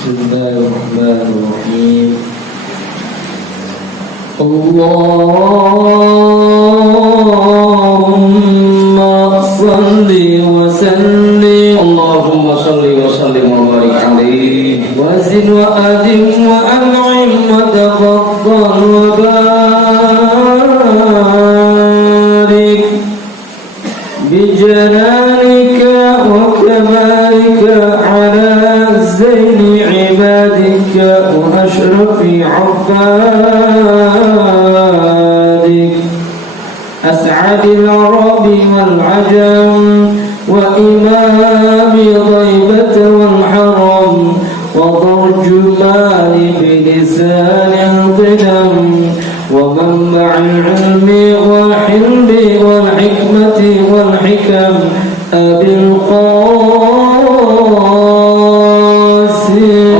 Bismillahirrahmanirrahim. Allahumma salli wa sallim. Allahumma salli wa sallim wa barik alaihi wa zid wa adim wa an'im wa tafaddal wa barik bi jalanika wa kamalika ala zaini ibadika wa ashrafi عبادك أسعد العرب والعجم وإمام ضيبة والحرم وترجمان بلسان القدم ومنبع العلم والحلم والحكمة والحكم أبي القاسم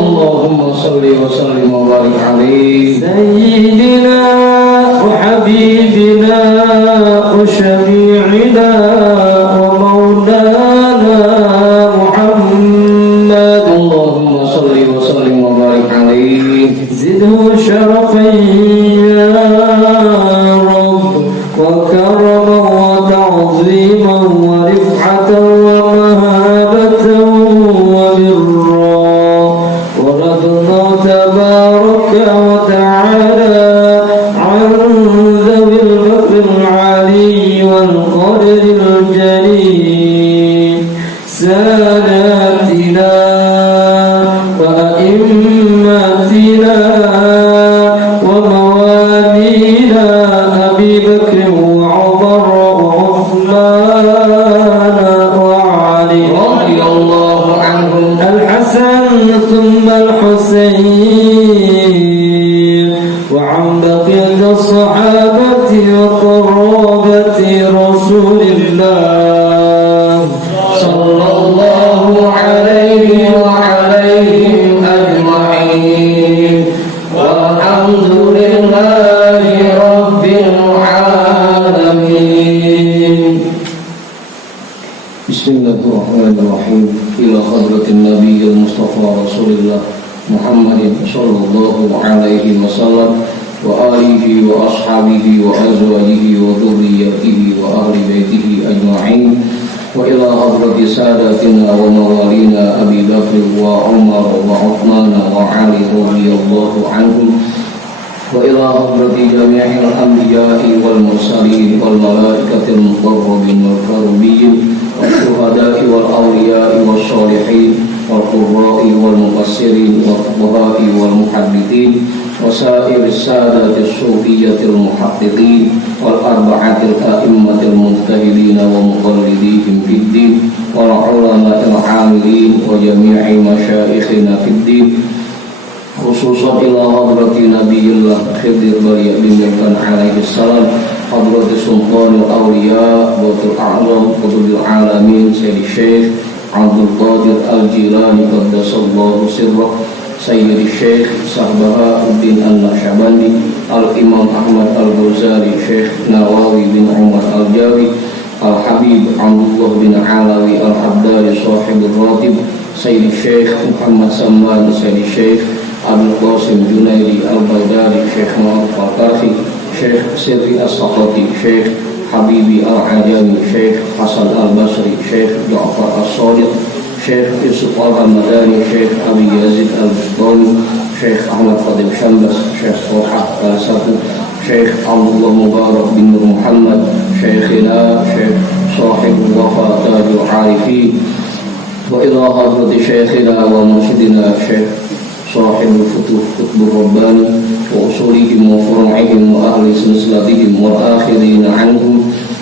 اللهم صل وسلم وبارك عليه سيدنا وحبيبنا وشفيعنا ومولانا محمد. اللهم صل وسلم وبارك عليه زده شرفا يا رب وكرما وتعظيما ورفعة ومهابة وبرا ورضنا تبارك وتعالى عن ذوي الفضل العلي والقدر الجليل ساداتنا وأئمتنا وموالينا أبي بكر وعمر وعثمان وعلي رضي الله عنهم الحسن ثم الحسين وعن بقية الصحابة وقرابة رسول الله صلى الله عليه وعليهم أجمعين والحمد لله رب العالمين. بسم الله الرحمن الرحيم. إلى حضرة النبي المصطفى رسول الله محمد صلى الله عليه وسلم وآله وأصحابه وأزواجه وذريته وأهل بيته أجمعين وإلى حضرة ساداتنا وموالينا أبي بكر وعمر وعثمان وعلي رضي الله عنهم وإلى حضرة جميع الأنبياء والمرسلين والملائكة المقربين والكرمين والشهداء والأولياء والصالحين والقراء والمفسرين والفقهاء والمحدثين وسائر السادة الصوفية المحققين والأربعة الأئمة المجتهدين ومقلديهم في الدين والعلماء العاملين وجميع مشايخنا في الدين خصوصا إلى حضرة نبي الله خضر بن مكان عليه السلام حضرة سلطان الأولياء وقت الأعظم قطب العالمين سيد الشيخ عبد القادر الجيلاني قدس الله سره سيد الشيخ صحبها الدين النقشبندي الإمام أحمد الغزالي شيخ نواوي بن عمر الجاوي الحبيب عبد الله بن علوي الحداري صاحب الراتب سيد الشيخ محمد سمان سيد الشيخ أبو القاسم جنيدي البيداري شيخ معروف القرخي شيخ سري السقطي شيخ حبيبي العجمي شيخ حسن البصري شيخ جعفر الصادق شيخ يوسف الرمضاني شيخ أبي يزيد البستاني شيخ أحمد خادم شمبس شيخ صوحة فلسفة شيخ عبد الله مبارك بن محمد شيخنا شيخ صاحب الوفاء تاج العارفين وإلى حضرة شيخنا ومرشدنا شيخ صاحب الفتوح قطب الرباني وأصولهم وفروعهم وأهل سلسلتهم والآخرين عنهم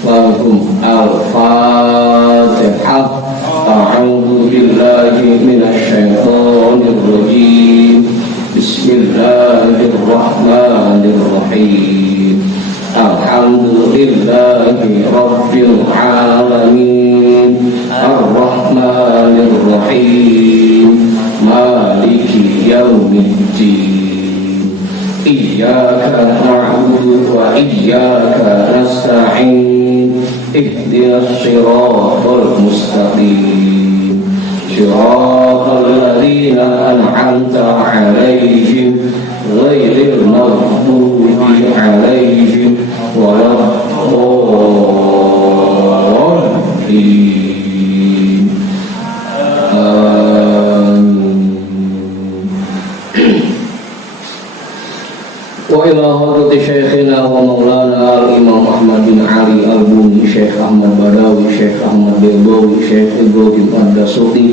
وهم الفاتحة. أعوذ بالله من الشيطان الرجيم. بسم الله الرحمن الرحيم. الحمد لله رب العالمين الرحمن الرحيم مالك يوم الدين إياك نعبد وإياك نستعين اهدنا الصراط المستقيم صراط الذين أنعمت عليهم غير المغضوب عليهم ولا الضالين وإلى حضرة شيخنا ومولانا الإمام أحمد بن علي البوني شيخ أحمد بداوي شيخ أحمد بيضاوي شيخ إبراهيم الدسوقي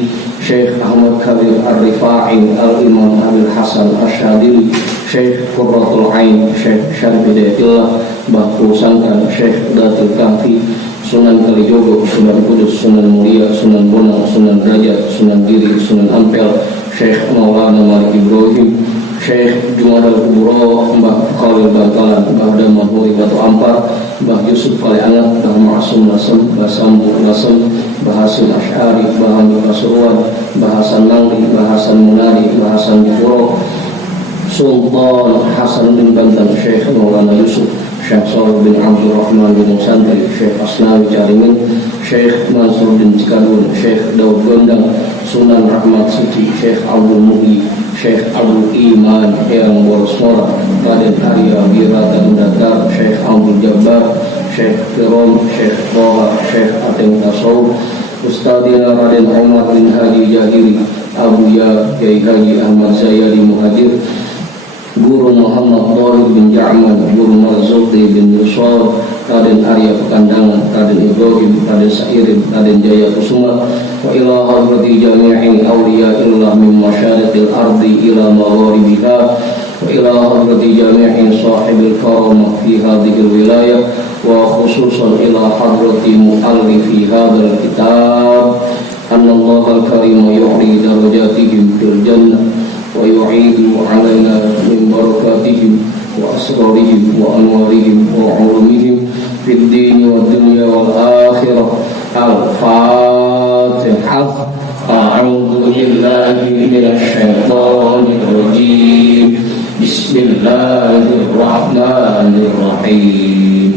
شيخ أحمد كبير الرفاعي الإمام أبي الحسن الشاذلي شيخ قرة العين شيخ شرف hidayatullah Bahku Sangkan Syekh Datul Kahfi Sunan Kalijogo Sunan Kudus Sunan Mulia Sunan Bonang Sunan Derajat Sunan Giri Sunan Ampel Syekh Maulana Malik Ibrahim Syekh Jumadal Kubro Mbah Khalil Bantalan Mbah Daman Huri Batu Ampar Mbah Yusuf Kaliangat Mbah Ma'asum Nasem Mbah Sambu Nasem Mbah Hasim Asy'ari Mbah Hamid Pasuruan Mbah Hasan Nangri Mbah Hasan Munari Mbah Hasan Dipuro Sultan Hasan bin Bantan Syekh Maulana Yusuf Syekh Salih bin Abdul Rahman bin Santri Syekh Asnawi Caringin Syekh Mansur bin Cikadun Syekh Daud Gondang Sunan Rahmat Suci Syekh Abdul Muhyi Syekh Abdul Iman Eyang Borosmora Raden Arya Wirata Dakar Syekh Abdul Jabbar Syekh Firom Syekh Toha Syekh Ateng Tasawuf Ustadina Raden Umar bin Haji Jahiri Abu Ya Kiai Haji Ahmad Zayadi Muhajir Guru Muhammad Thalib bin Ja'man Guru Marzuki bin Yusuf Raden Arya Pekandangan Raden Ibrahim Raden Sa'irin Raden Jaya Kusuma wa ila hadrati jami'i awliya'illah min masyariqil ardi ila magharibiha wa ila hadrati jami'i sahibil karamah fi hadhil wilayah wa khususan ila hadrati mu'allifi hadzal kitab anna Allah al-karim yu'ri darajatihim fil jannah ويعيد علينا من بركاتهم وأسرارهم وأنوارهم وعلومهم في الدين والدنيا والآخرة الفاتحة أعوذ بالله من الشيطان الرجيم بسم الله الرحمن الرحيم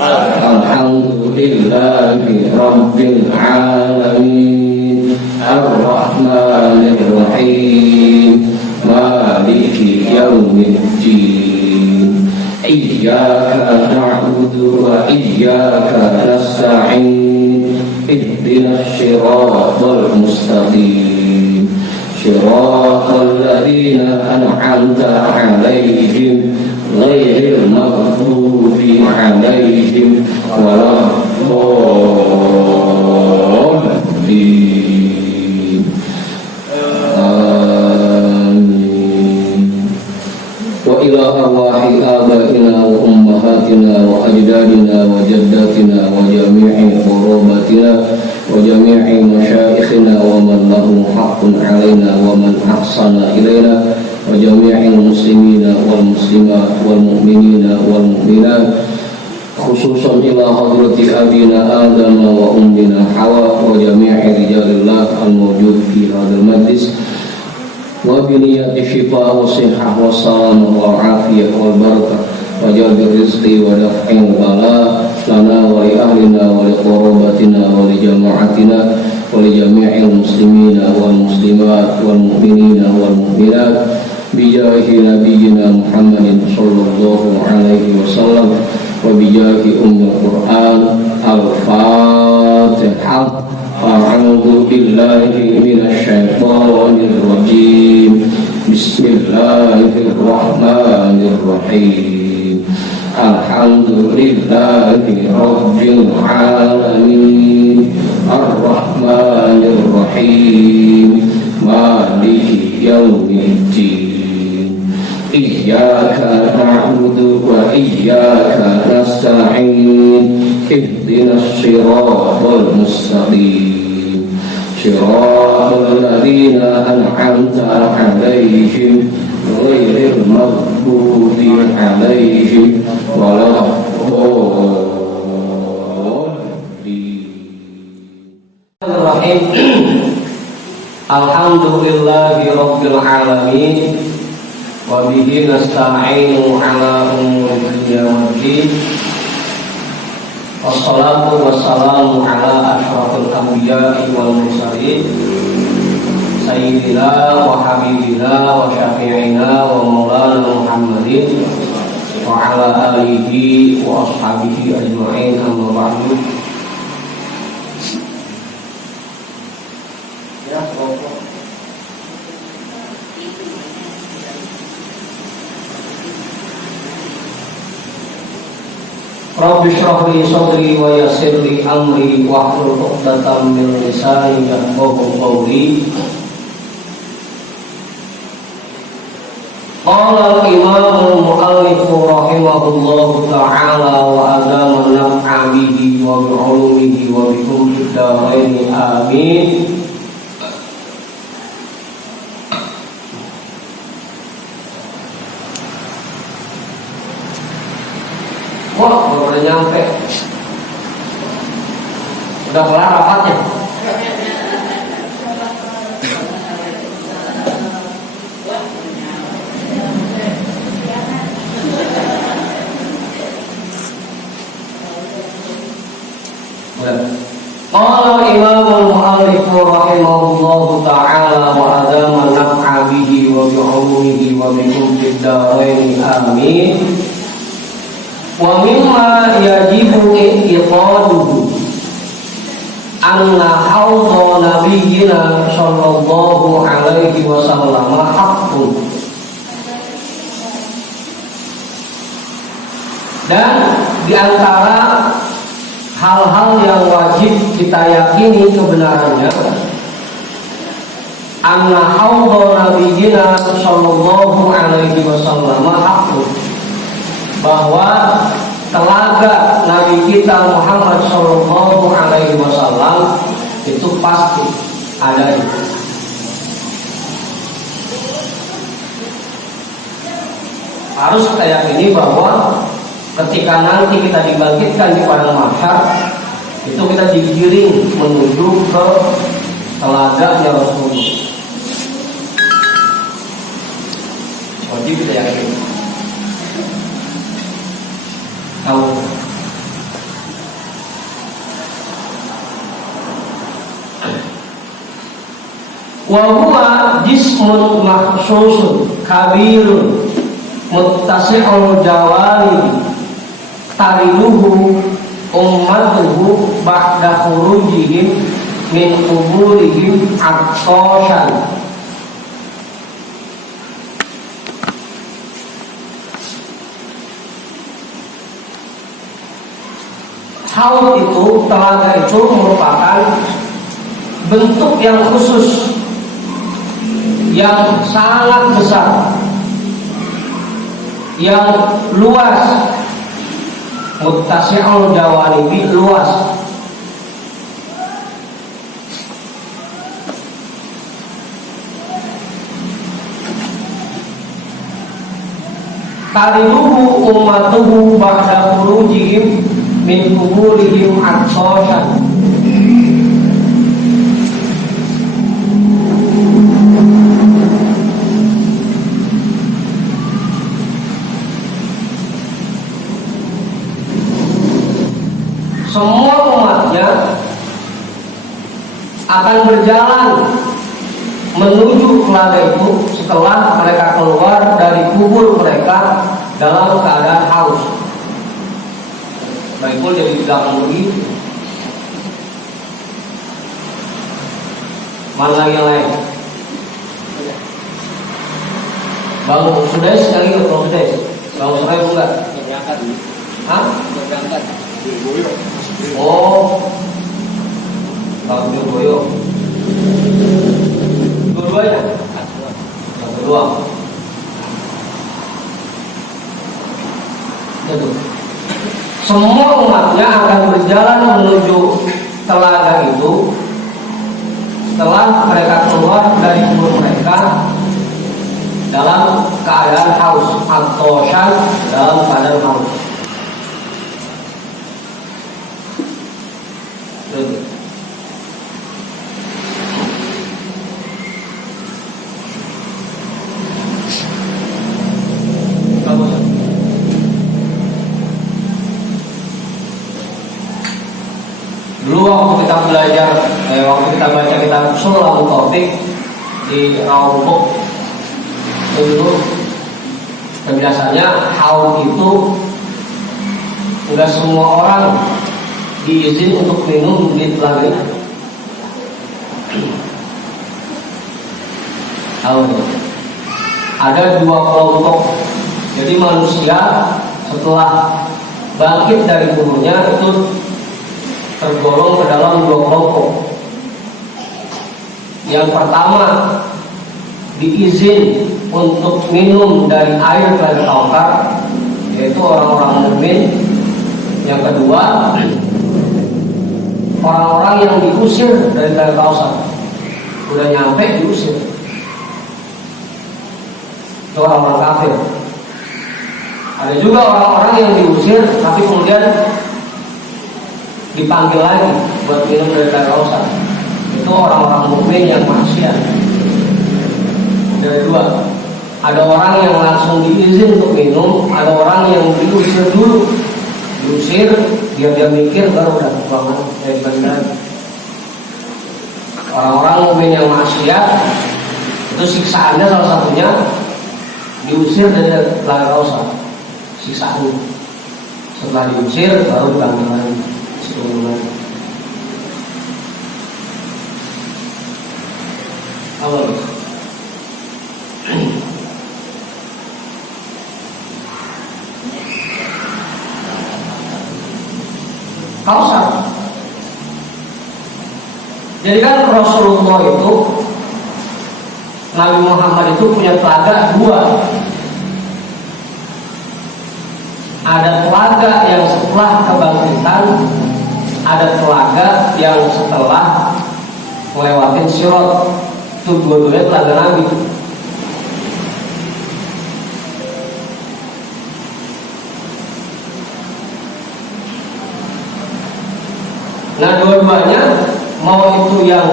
الحمد لله رب العالمين الرحمن الرحيم مالك يوم الدين إياك نعبد وإياك نستعين اهدنا الصراط المستقيم صراط الذين أنعمت عليهم غير المغضوب عليهم ولا الضالين وإلى أرواح آبائنا وأمهاتنا وأجدادنا وجداتنا وجميع قراباتنا وجميع مشايخنا ومن له حق علينا ومن أحسن إلينا وجميع المسلمين والمسلمات والمؤمنين والمؤمنات خصوصا إلى حضرة أبينا آدم وأمنا حواء وجميع رجال الله الموجود في هذا المجلس وبنية الشفاء والصحة والسلامة والعافية والبركة وجلب الرزق ودفع البلاء لنا ولأهلنا ولقرابتنا ولجماعتنا ولجميع المسلمين والمسلمات والمؤمنين والمؤمنات بجاه نبينا محمد صلى الله عليه وسلم وبجاه أم القرآن الفاتحة أعوذ بالله من الشيطان الرجيم بسم الله الرحمن الرحيم الحمد لله رب العالمين الرحمن الرحيم مالك يوم الدين إياك نعبد وإياك نستعين اهدنا الصراط المستقيم صراط الذين أنعمت عليهم غير المغضوب عليهم ولا الضالين. Alhamdulillahi rabbil alamin wa bihi nasta'inu ala umuri dunya waddin. Wassalatu wassalamu ala asyrafil anbiya'i wal mursalin سيدنا وحبيبنا وشفيعنا ومولانا محمد وعلى آله وأصحابه أجمعين أما بعد. Rabbi shrah li sadri wa yassir li amri wahlul 'uqdatam min lisani yafqahu qawli. Qala al-imam al-mu'allif rahimahullahu ta'ala wa adama naf'a bihi wa bi 'ulumihi wa bi kulli darain amin. Wah, udah nyampe. Udah kelar rapatnya. Qala Imam al-Mu'allif rahimahullahu ta'ala wa adama naf'a bihi wa bi 'ulumihi wa bi kulli darain amin. Wa mimma yajibu i'tiqaduhu anna hawdha nabiyyina sallallahu alaihi wasallam haqqun. Dan di antara hal-hal yang wajib kita yakini kebenarannya, anna hawdha nabiyyina sallallahu alaihi wasallam haqqun, bahwa telaga Nabi kita Muhammad Sallallahu Alaihi Wasallam itu pasti ada. Harus kita yakini bahwa ketika nanti kita dibangkitkan di padang mahsyar, itu kita digiring menuju ke telaganya Rasulullah. Wajib kita yakini. Tahu. Wa huwa jismun makhsusun kabirun muttasi'ul jawari tariluhu ummatuhu ba'da khurujihim min quburihim atoshan. Haud itu, telaga itu merupakan bentuk yang khusus, yang sangat besar, yang luas, muttasi'ul jawanibi, luas. Tariduhu ummatuhu ba'da khurujihim min kuburihim atoshan. Semua umatnya akan berjalan menuju telaga itu setelah mereka keluar dari kubur mereka dalam keadaan haus. Baikul jadi tidak begitu. Mana lagi yang lain? Bang Sudes lagi nggak? Bang Sudes, Bang Surai enggak? Berangkat. Hah? Berangkat. Oh, Bang Boyo. Dua-duanya? Yang kedua. Itu. Semua umatnya akan berjalan menuju telaga itu setelah mereka keluar dari kubur mereka dalam keadaan haus atau dalam keadaan haus. Dulu waktu kita belajar, waktu kita baca kitab Ushul Al-Tawfiq, di Rawabuku itu biasanya haud itu enggak semua orang diizin untuk minum di telaganya. Haud ada dua kelompok. Jadi manusia setelah bangkit dari kuburnya itu tergolong ke dalam dua kelompok. Yang pertama diizin untuk minum dari air Kautsar, yaitu orang-orang mukmin. Yang kedua, orang-orang yang diusir dari Kautsar, udah nyampe diusir, itu orang-orang kafir. Ada juga orang-orang yang diusir tapi kemudian dipanggil lagi buat minum dari Kautsar, itu orang-orang mukmin yang maksiat. Ada dua, ada orang yang langsung diizin untuk minum, ada orang yang diusir dulu. Diusir, dia mikir baru udah banget dari bandar. Orang-orang mukmin yang maksiat itu siksaannya salah satunya diusir dari Kautsar. Siksaannya setelah diusir baru dipanggil lagi. Awal. Kautsar. Jadi kan Rasulullah itu, Nabi Muhammad itu punya telaga dua. Ada telaga yang setelah kebangkitan, ada telaga yang setelah melewatin Sirat. Itu dua-duanya telaga Nabi. Nah, dua-duanya mau itu yang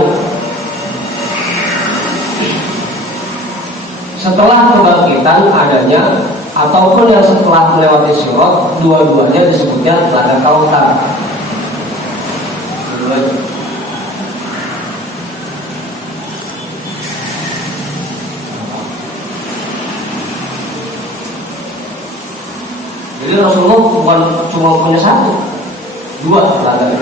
setelah kebangkitan adanya ataupun yang setelah melewati Sirat, dua-duanya disebutnya telaga Kautsar. Jadi Rasulullah bukan cuma punya satu, dua telaganya.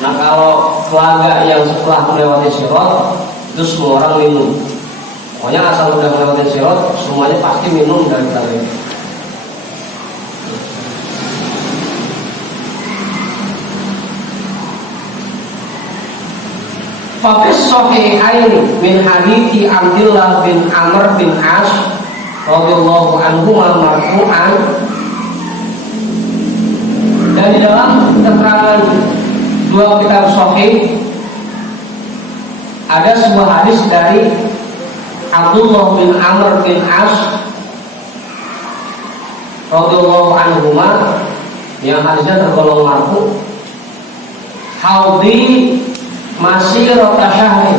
Nah, kalau telaga yang setelah melewati Sirat itu semua orang minum. Pokoknya asal udah melewati Sirat, semuanya pasti minum dari telaga. Fafis sahihain min hadithi Abdullah bin Amr bin As radhiyallahu anhu marfu'an. Dan di dalam keterangan dua kitab sahih ada sebuah hadis dari Abdullah bin Amr bin As radhiyallahu anhu yang hadisnya tergolong marfu. Haudi masih rota syahri.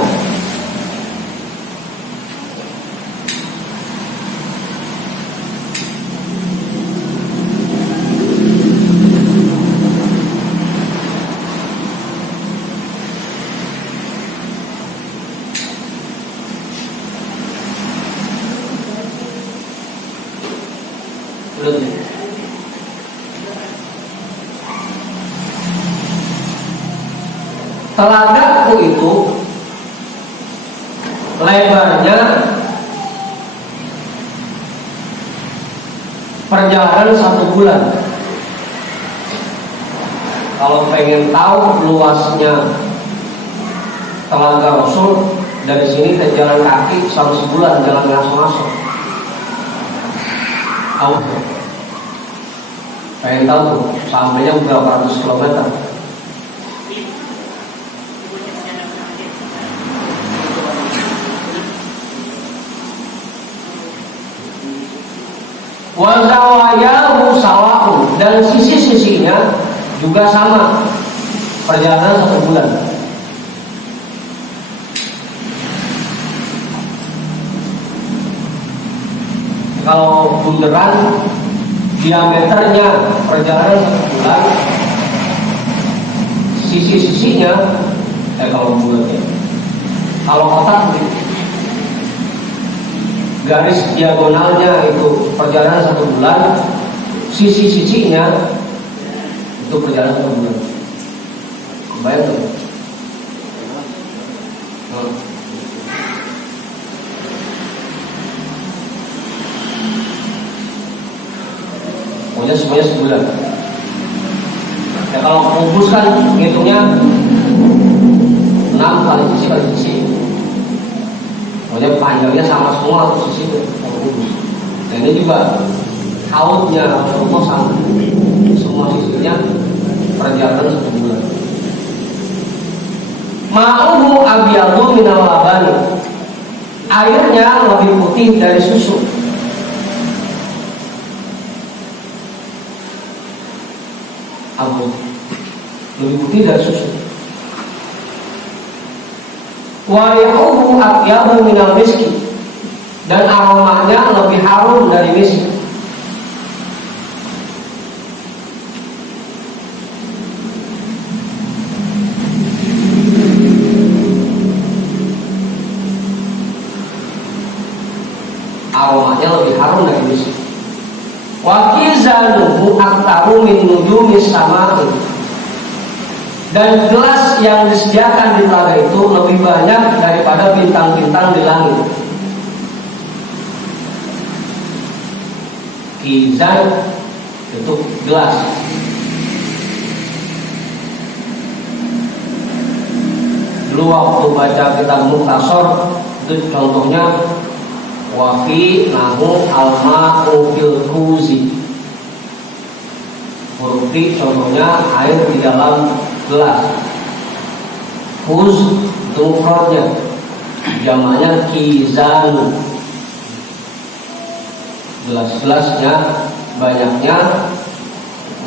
Telagaku itu lebarnya perjalanan 1 bulan. Kalau pengen tahu luasnya telaga Rasul, dari sini ke jalan kaki 1 bulan jalan masuk. Pengen tahu tuh sampainya berapa ratus kilometer. Wazawayahu sawa'un, dan sisi-sisinya juga sama, perjalanan 1 bulan. Kalau bunderan diameternya perjalanan 1 bulan, sisi-sisinya kalau bulatnya, kalau kotak garis diagonalnya itu perjalanan 1 bulan, sisi-sisinya itu perjalanan 1 bulan. Kebayang tuh? Pokoknya semuanya sebulan. Ya kalau kubus kan ngitungnya 6 kali sisi. Pokoknya panjangnya sama semua untuk sisi itu kalau kubus. Nah ini juga hautnya Rasulullah sama. Semua sisinya perjalanan 1 bulan. Ma'uhu abyadu minal labani. Airnya lebih putih dari susu. Lebih putih dari susu. Wa rihuhu atyabu minal miski. Dan aromanya lebih harum dari miski. Aromanya lebih harum dari miski. Wa kizanuhu aktaru min nujumis samai. Dan gelas yang disediakan di telaga itu lebih banyak daripada bintang-bintang di langit. Kizan itu gelas. Dulu waktu baca kitab Mukhtasar itu contohnya wafi nahu alma'u fil kuzi. Huruf Q contohnya air di dalam gelas. Kuz itu mufradnya, jamaknya kizan. Gelas-gelasnya banyaknya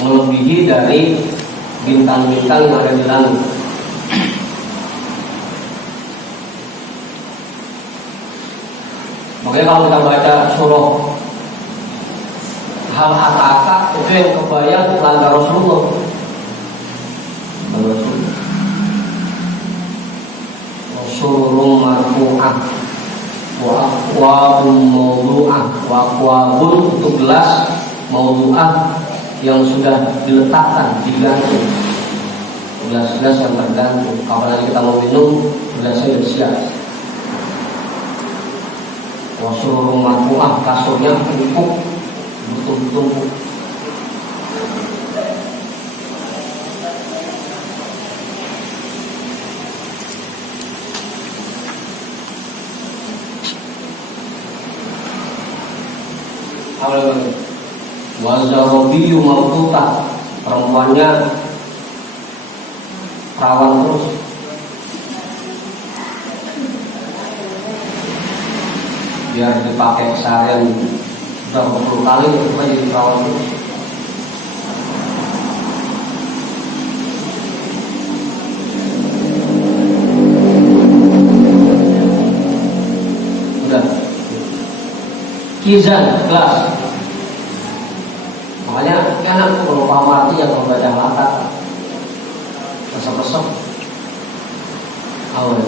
melebihi dari bintang-bintang yang ada di langit. Makanya kalau kita baca surah hal ataka itu yang kebayang telaga Rasulullah. Surung marfu'ah wa aqwabun mawdu'ah. Wa aqwabun itu gelas, mawdu'ah yang sudah diletakkan, digantung. Gelas-gelas yang tergantung. Kapan kita mau minum, gelasnya sudah siap. Wa surung marfu'ah, kasurnya empuk, bertumpuk-tumpuk. Wazarobiyu maututa, perempuannya perawan terus. Biar dipakai seharian berapa puluh kali itu jadi perawan terus. Udah. Kizan, gelas. Makanya enak kalau paham artinya kalau baca latar resep-resep awal.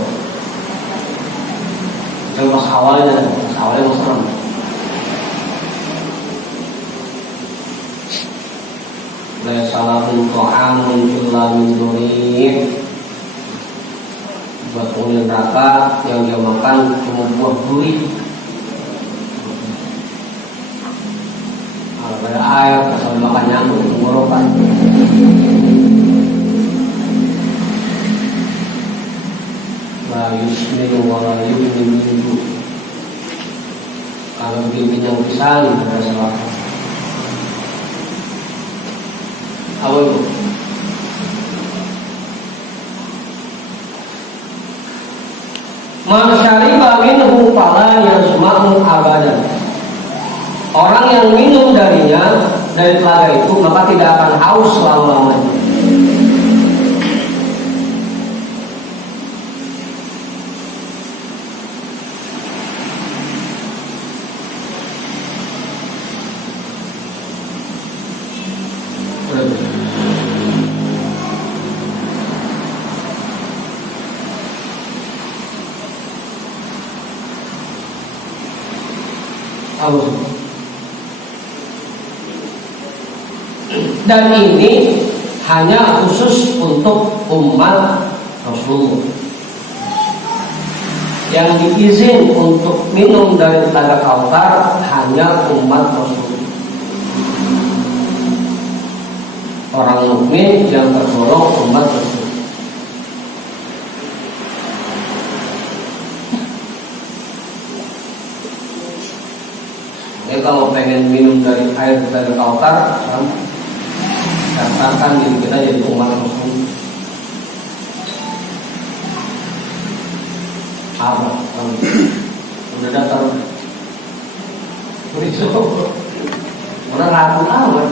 Jadi pas awalnya serem. Laisa lahum ta'amun illa min dhuri'. Buat penghuni neraka yang dia makan cuma buah duri. Pada air, sambil makan nyamuk di tenggorokan. La yusminu wa la yu'minu minhu. Kalau bikin yang pisang ada salah. Apa itu? Man syariba minhu fala yasma'u abadan. Orang yang minum darinya, dari telaga itu, maka tidak akan haus selama-lamanya. Dan ini hanya khusus untuk umat Rasulullah. Yang diizin untuk minum dari telaga Kautsar hanya umat Rasulullah. Orang mukmin yang tergolong umat Rasulullah. Jadi kalau pengen minum dari air telaga Kautsar, katakan diri kita jadi umat Rasulullah. Apa? Udah datang. Udah ragu amat.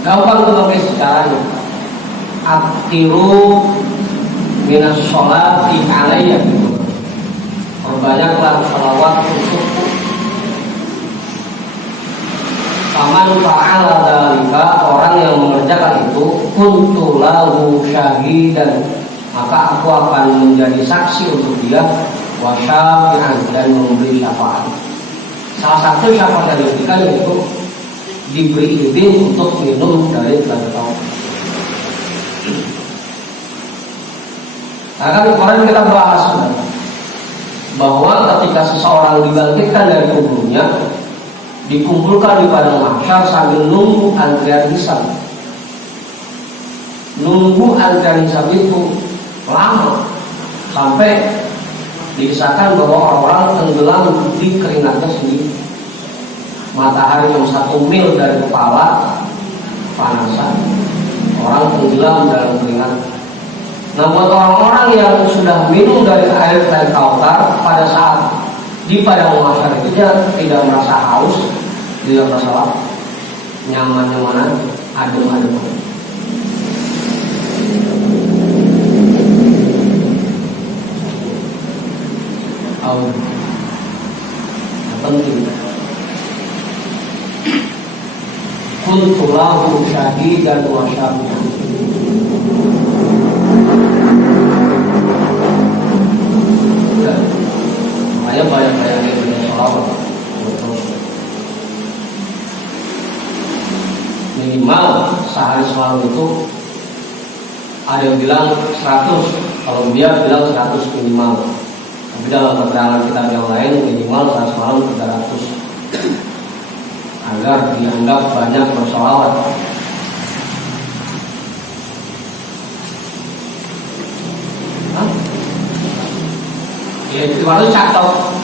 Gampang tuh nulis caranya. Aktiru minas sholati alayya. Perbanyaklah salawat untukku. Faman fa'ala dzalika, orang yang mengerjakan itu, kuntu lahu syahidan, maka aku akan menjadi saksi untuk dia, wa syafi'an, dan memberi syafaat. Salah satu syafaat yang diberikan yaitu diberi izin untuk minum dari telaga Kautsar. Nah, kan kemarin kita bahas bahwa ketika seseorang dibangkitkan dari kuburnya, dikumpulkan di padang mahsyar sambil nunggu antrian hisab. Nunggu antrian hisab itu lama, sampai dikisahkan bahwa orang-orang tenggelam di keringatnya sendiri. Matahari yang 1 mil dari kepala panasan, orang tenggelam dalam keringat. Nah, buat orang-orang yang sudah minum dari air telaga Kautsar pada saat di padang mahsyar itu, dia tidak merasa haus, tidak merasa lapar, nyaman-nyaman, adem-adem. Penting. Kuntu lahu syahidan wa syafi'an. Makanya banyak-banyak yang punya sholawat. Minimal sehari semalam itu ada yang bilang 100, kalau dia bilang 100 minimal. Tapi dalam keterangan kitab yang lain minimal sehari semalam 300. Agar dianggap banyak bersolawat. Ya itu harus catat.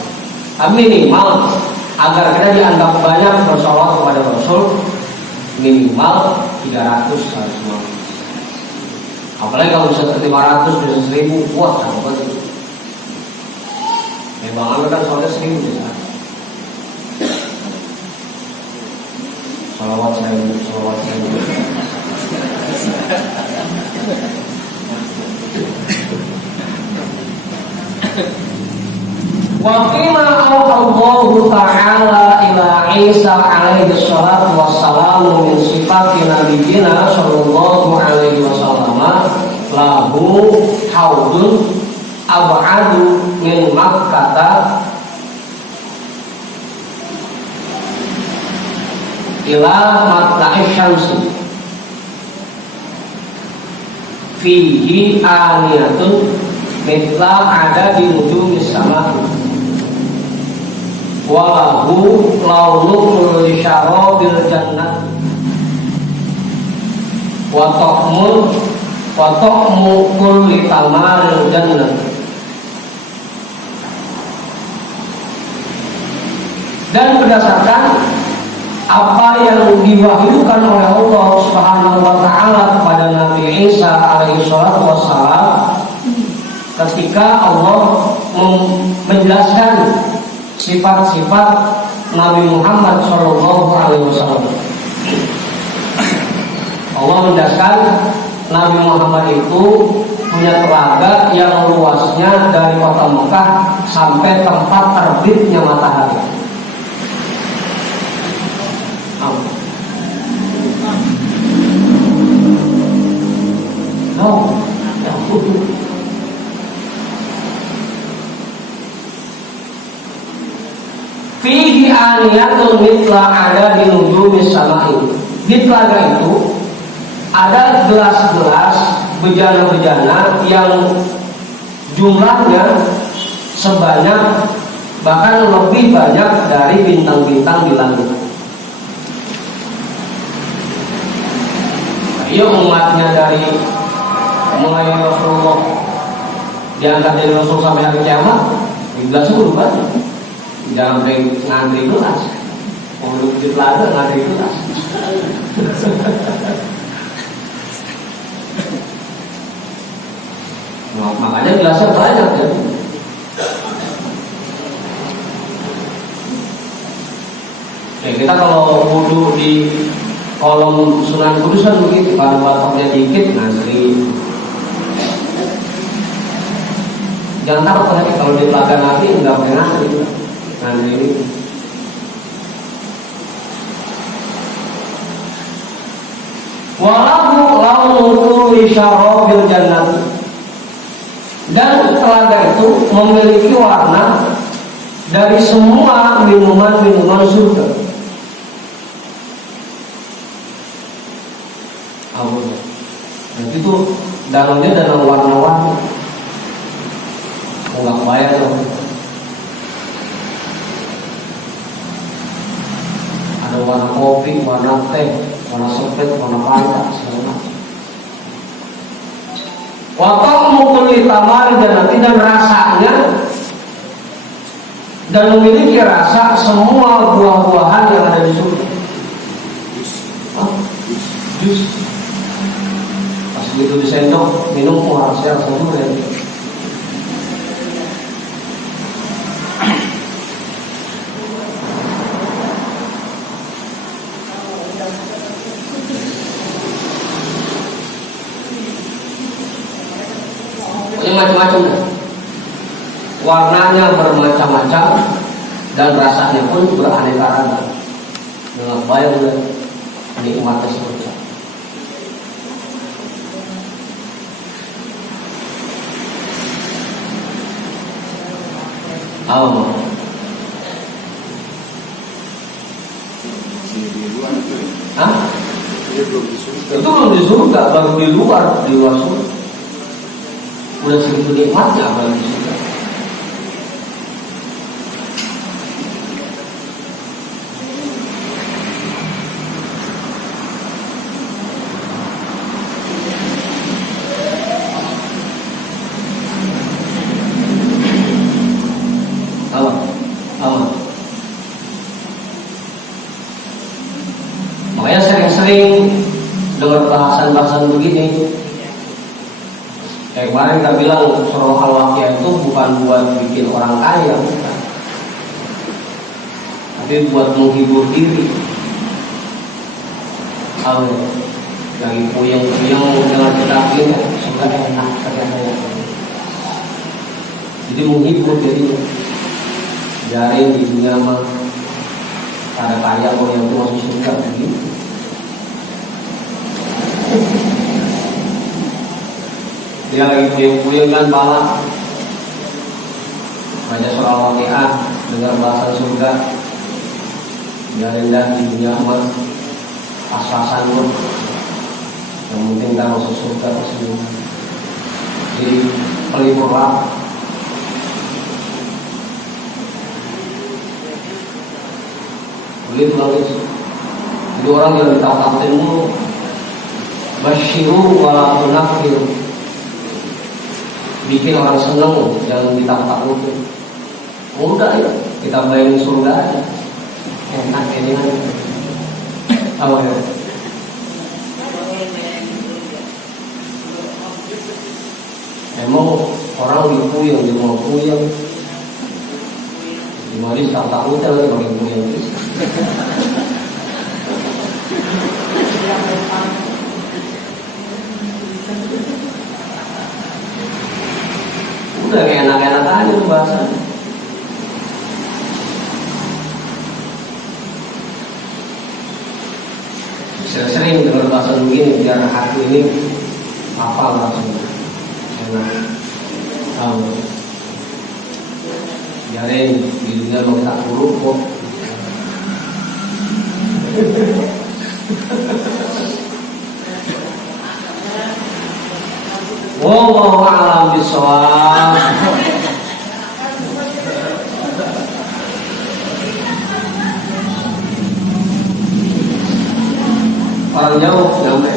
Minimal agar kita dianggap banyak bersolawat kepada Rasul, minimal 300 semua. Apalagi kalau bisa 500 bisa 1000, wah apa sih? Memang kan soalnya 1000 bisa. Salawat saya. Wa qila Allahu ta'ala ila Isa alaihi salatu wassalam min sifati nabiyyina sallallahu alaihi wasallam lahu haudun ab'adu min Makkah ila matla'i syamsi fihi aniyatun mitla ada di ujung sama walahu launu syarabil jannah wa ta'mu kulli tamaril jannah. Dan berdasarkan apa yang diwahyukan oleh Allah Subhanahu wa taala kepada Nabi Isa alaihi salatu wassalam, ketika Allah menjelaskan sifat-sifat Nabi Muhammad sallallahu alaihi wasallam. Allah menjelaskan Nabi Muhammad itu punya telaga yang luasnya dari kota Mekah sampai tempat terbitnya matahari. Fihi aniyatun mitla ada di nujumis samai. Di telaga itu ada gelas-gelas bejana-bejana yang jumlahnya sebanyak bahkan lebih banyak dari bintang-bintang di langit. Iya, umatnya dari mulai Rasulullah diangkat dari Rasul sampai hari kiamat, di gelasnya udah banyak. Jangan sampai ngantri gelas. Kalau di telaga ngantri gelas. Makanya gelasnya banyak ya. Kita kalau wudhu di kolom Sunan Kudus kan begitu, kalau batoknya dikit ngantri. Jangan takut lagi kalau di telaga nanti nggak pakai ngantri ini. Walahu launu li syarabil jannati. Dan telaga itu memiliki warna dari semua minuman-minuman surga. Nah, itu dalamnya dalam warna-warni. Nggak bayar loh. Ada warna kopi, warna teh, warna sepet, warna panca, segala macam. Waktu mukuli tamar dan rasanya dan memiliki rasa semua buah-buahan yang ada di surga. Jus. Pas begitu disendok minum rasanya durian. Macam-macam, warnanya bermacam-macam dan rasanya pun beraneka ragam. Dengan bayang nikmatnya surga. Allah. Hah? Itu belum di surga, baru di luar surga. Udah segitu nikmatnya apalagi surga. Makanya sering-sering dengar bahasan-bahasan begini. Kayak kemarin kita bilang surah Al-Waqiah itu bukan buat bikin orang kaya, bukan. Tapi buat menghibur diri. Kalau lagi puyeng-puyeng dengan kita ini suka enak ternyata. Jadi menghibur dirinya. Jari di dunia mah ada kaya kok yang itu masih suka begitu. Dia lagi puyeng-puyeng kan malah baca surah Al-Waqiah, dengar bahasan surga, biarin dah di dunia mah pas-pasan pun, yang penting dah masuk surga pasti. Jadi pelipurlah. Begitu lagi. Jadi orang yang ditakut-takutin mulu, basyiru wa tunafir, bikin orang seneng, jangan ditakut-takutin. Udah ya, kita bayangin surga aja, enak ini kan. Apa ya? Emang orang dipuyeng, dia mau puyeng. Gimana sih takut-takutnya lagi pakai puyeng. lagi enak-enak aja tuh bahasa. Sering dengar bahasa begini biar hati ini hafal langsung enak tahu. Biarin dirinya mau tak buruk kok. Wallahu a'lam bishawab. Orang jauh sampai.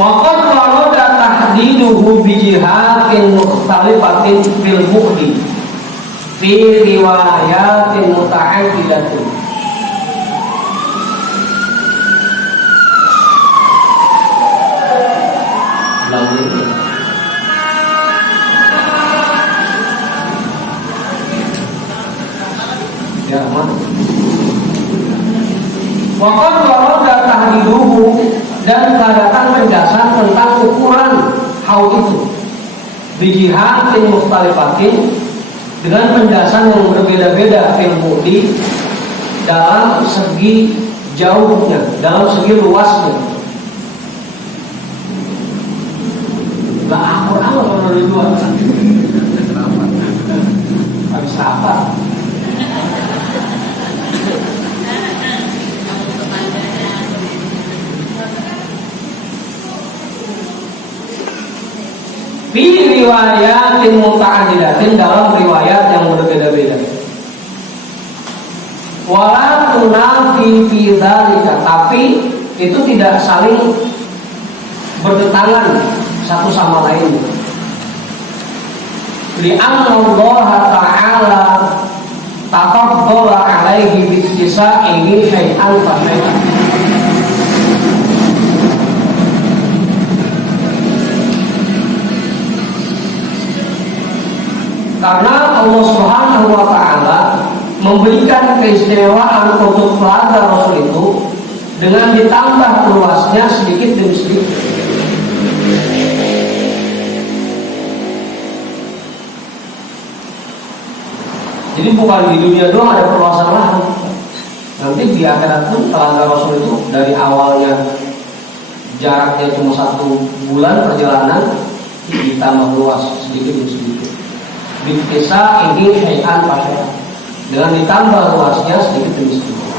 Waqad warada tahdiduhu bi jihatin mukhtalifatin fil mu'di fi riwayatin muta'addidatin. Ya, mana? Waqad warada tahdiduhu, dan keadaan penjelasan tentang ukuran haud itu bijihatin mukhtalifatin, dengan penjelasan yang berbeda-beda fil mu'di, dalam segi jauhnya, dalam segi luasnya. Lah Quran kalau dari dua habis rapat. Fi riwayatin muta'addidatin, dalam riwayat yang berbeda-beda. Wala tunafi fi dzalika, tapi itu tidak saling bertentangan satu sama lain. Li'anna Allah Ta'ala taqaddara alaihi bi kisaihi syai'an fa syai'an. Karena Allah Subhanahu wa Ta'ala memberikan keistimewaan untuk telaga Rasul itu dengan ditambah luasnya sedikit demi sedikit. Jadi bukan di dunia doang ada perluasan lahan. Nanti di akhirat pun telaga Rasul itu dari awalnya jaraknya cuma 1 bulan perjalanan ditambah luas sedikit demi sedikit. Bisa ini syai'an pasyai'an, dengan ditambah luasnya sedikit demi sedikit.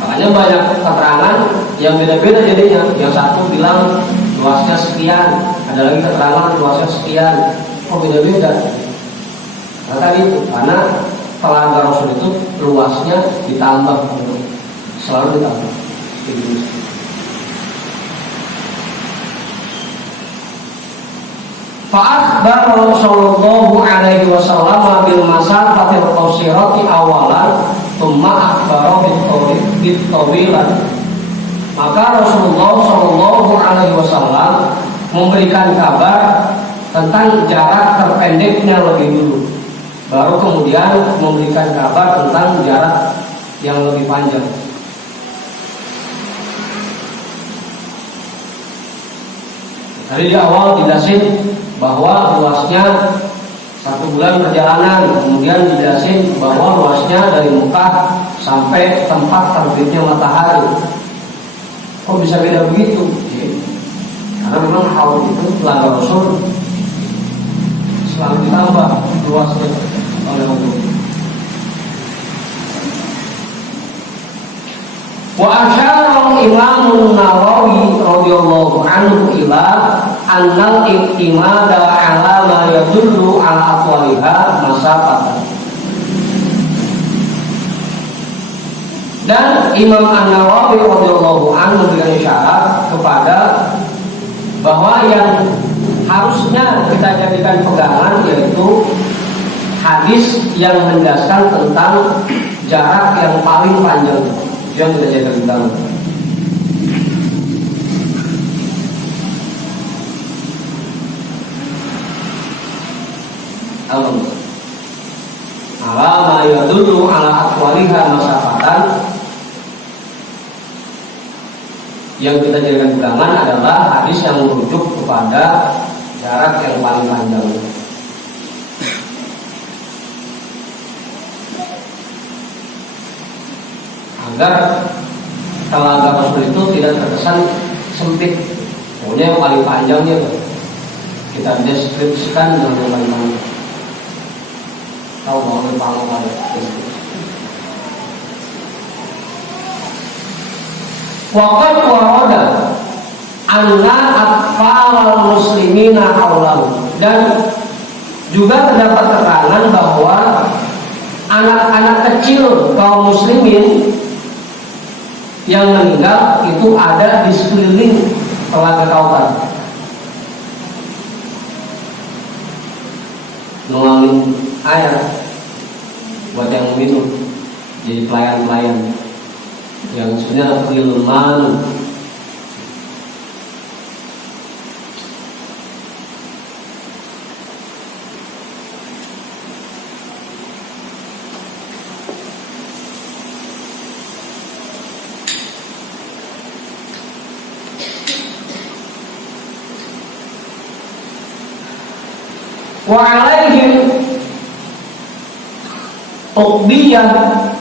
Makanya banyak keterangan yang beda-beda jadinya. Yang satu bilang luasnya sekian, ada lagi keterangan luasnya sekian. Oh beda-beda. Nah tadi itu karena telaga Rasul itu luasnya ditambah, selalu ditambah. Fa'akhbar Rasulullah alaihi wasallam bil masafatil qasirati awalan thumma akhbara bit tawilan. Maka Rasulullah sallallahu alaihi wasallam memberikan kabar tentang jarak terpendeknya lebih dulu, baru kemudian memberikan kabar tentang jarak yang lebih panjang. Tadi di awal dijelasin bahwa luasnya 1 bulan perjalanan, kemudian dijelasin bahwa luasnya dari Mekah sampai tempat terbitnya matahari. Kok bisa beda begitu? Karena memang haud itu telaga Rasul selalu ditambah luasnya oleh Allah. Wa asyara Imam Nawawi radhiyallahu anhu ila annal iktimada ala ma yadullu ala aqwaliha masafatan. Dan Imam An-Nawawi radhiyallahu anhu memberikan isyarat kepada bahwa yang harusnya kita jadikan pegangan yaitu hadis yang menjelaskan tentang jarak yang paling panjang. Jangan kita jadikan pegangan. Ala ma yadullu ala aqwaliha masafatan, yang kita jadikan pegangan adalah hadis yang merujuk kepada jarak yang paling panjang. Agar telaga Rasul itu tidak terkesan sempit. Pokoknya yang paling panjangnya kita deskripsikan dengan yang paling panjang. Tahu bahwa yang paling panjang. Waqad warada anna atfal muslimina haulahu, dan juga terdapat keterangan bahwa anak-anak kecil kaum muslimin yang meninggal itu ada di sekeliling Telaga Kautsar. Nuangin air buat yang minum, jadi pelayan-pelayan yang sebenarnya filman. Wa alaihim uqdiyah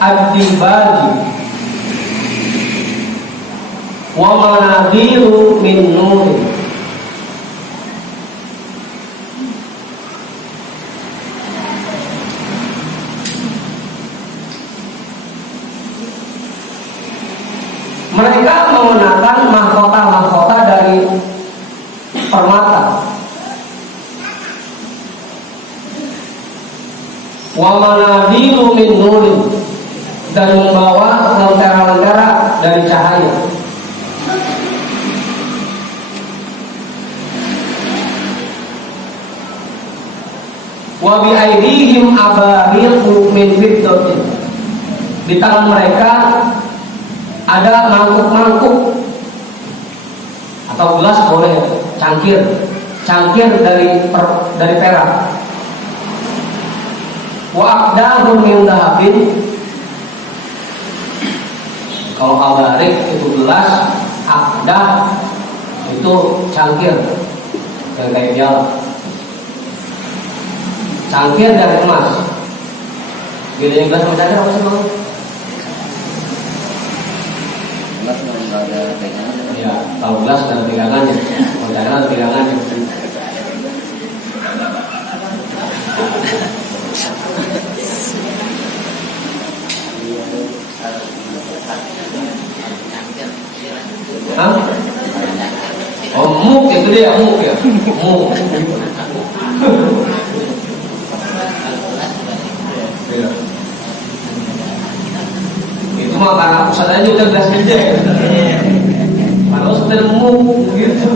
ad-dibaji wa manadiru min nur. Mereka menggunakan mahkota-mahkota dari permata. Wa manadiru min nur, dan membawa lentera-lentera dari cahaya. Wa bi aidihim abariqu min fiddatin, di tangan mereka ada mangkuk-mangkuk atau gelas, boleh cangkir dari perak. Wa aqdahum min dhahabin, kalau abarik itu gelas, aqdah itu cangkir yang kayak piala. Cangkir dari emas. Bedanya gelas sama cangkir apa sih, Bang? Gelas nggak ada pegangan. Ya, kalau gelas ada pegangannya, kalau cangkir ada pegangannya. Hah? Oh, muk itu dia, muk ya. Muk. Itu mah karena pusat aja udah gelas gede. Kalau sudah muk gitu.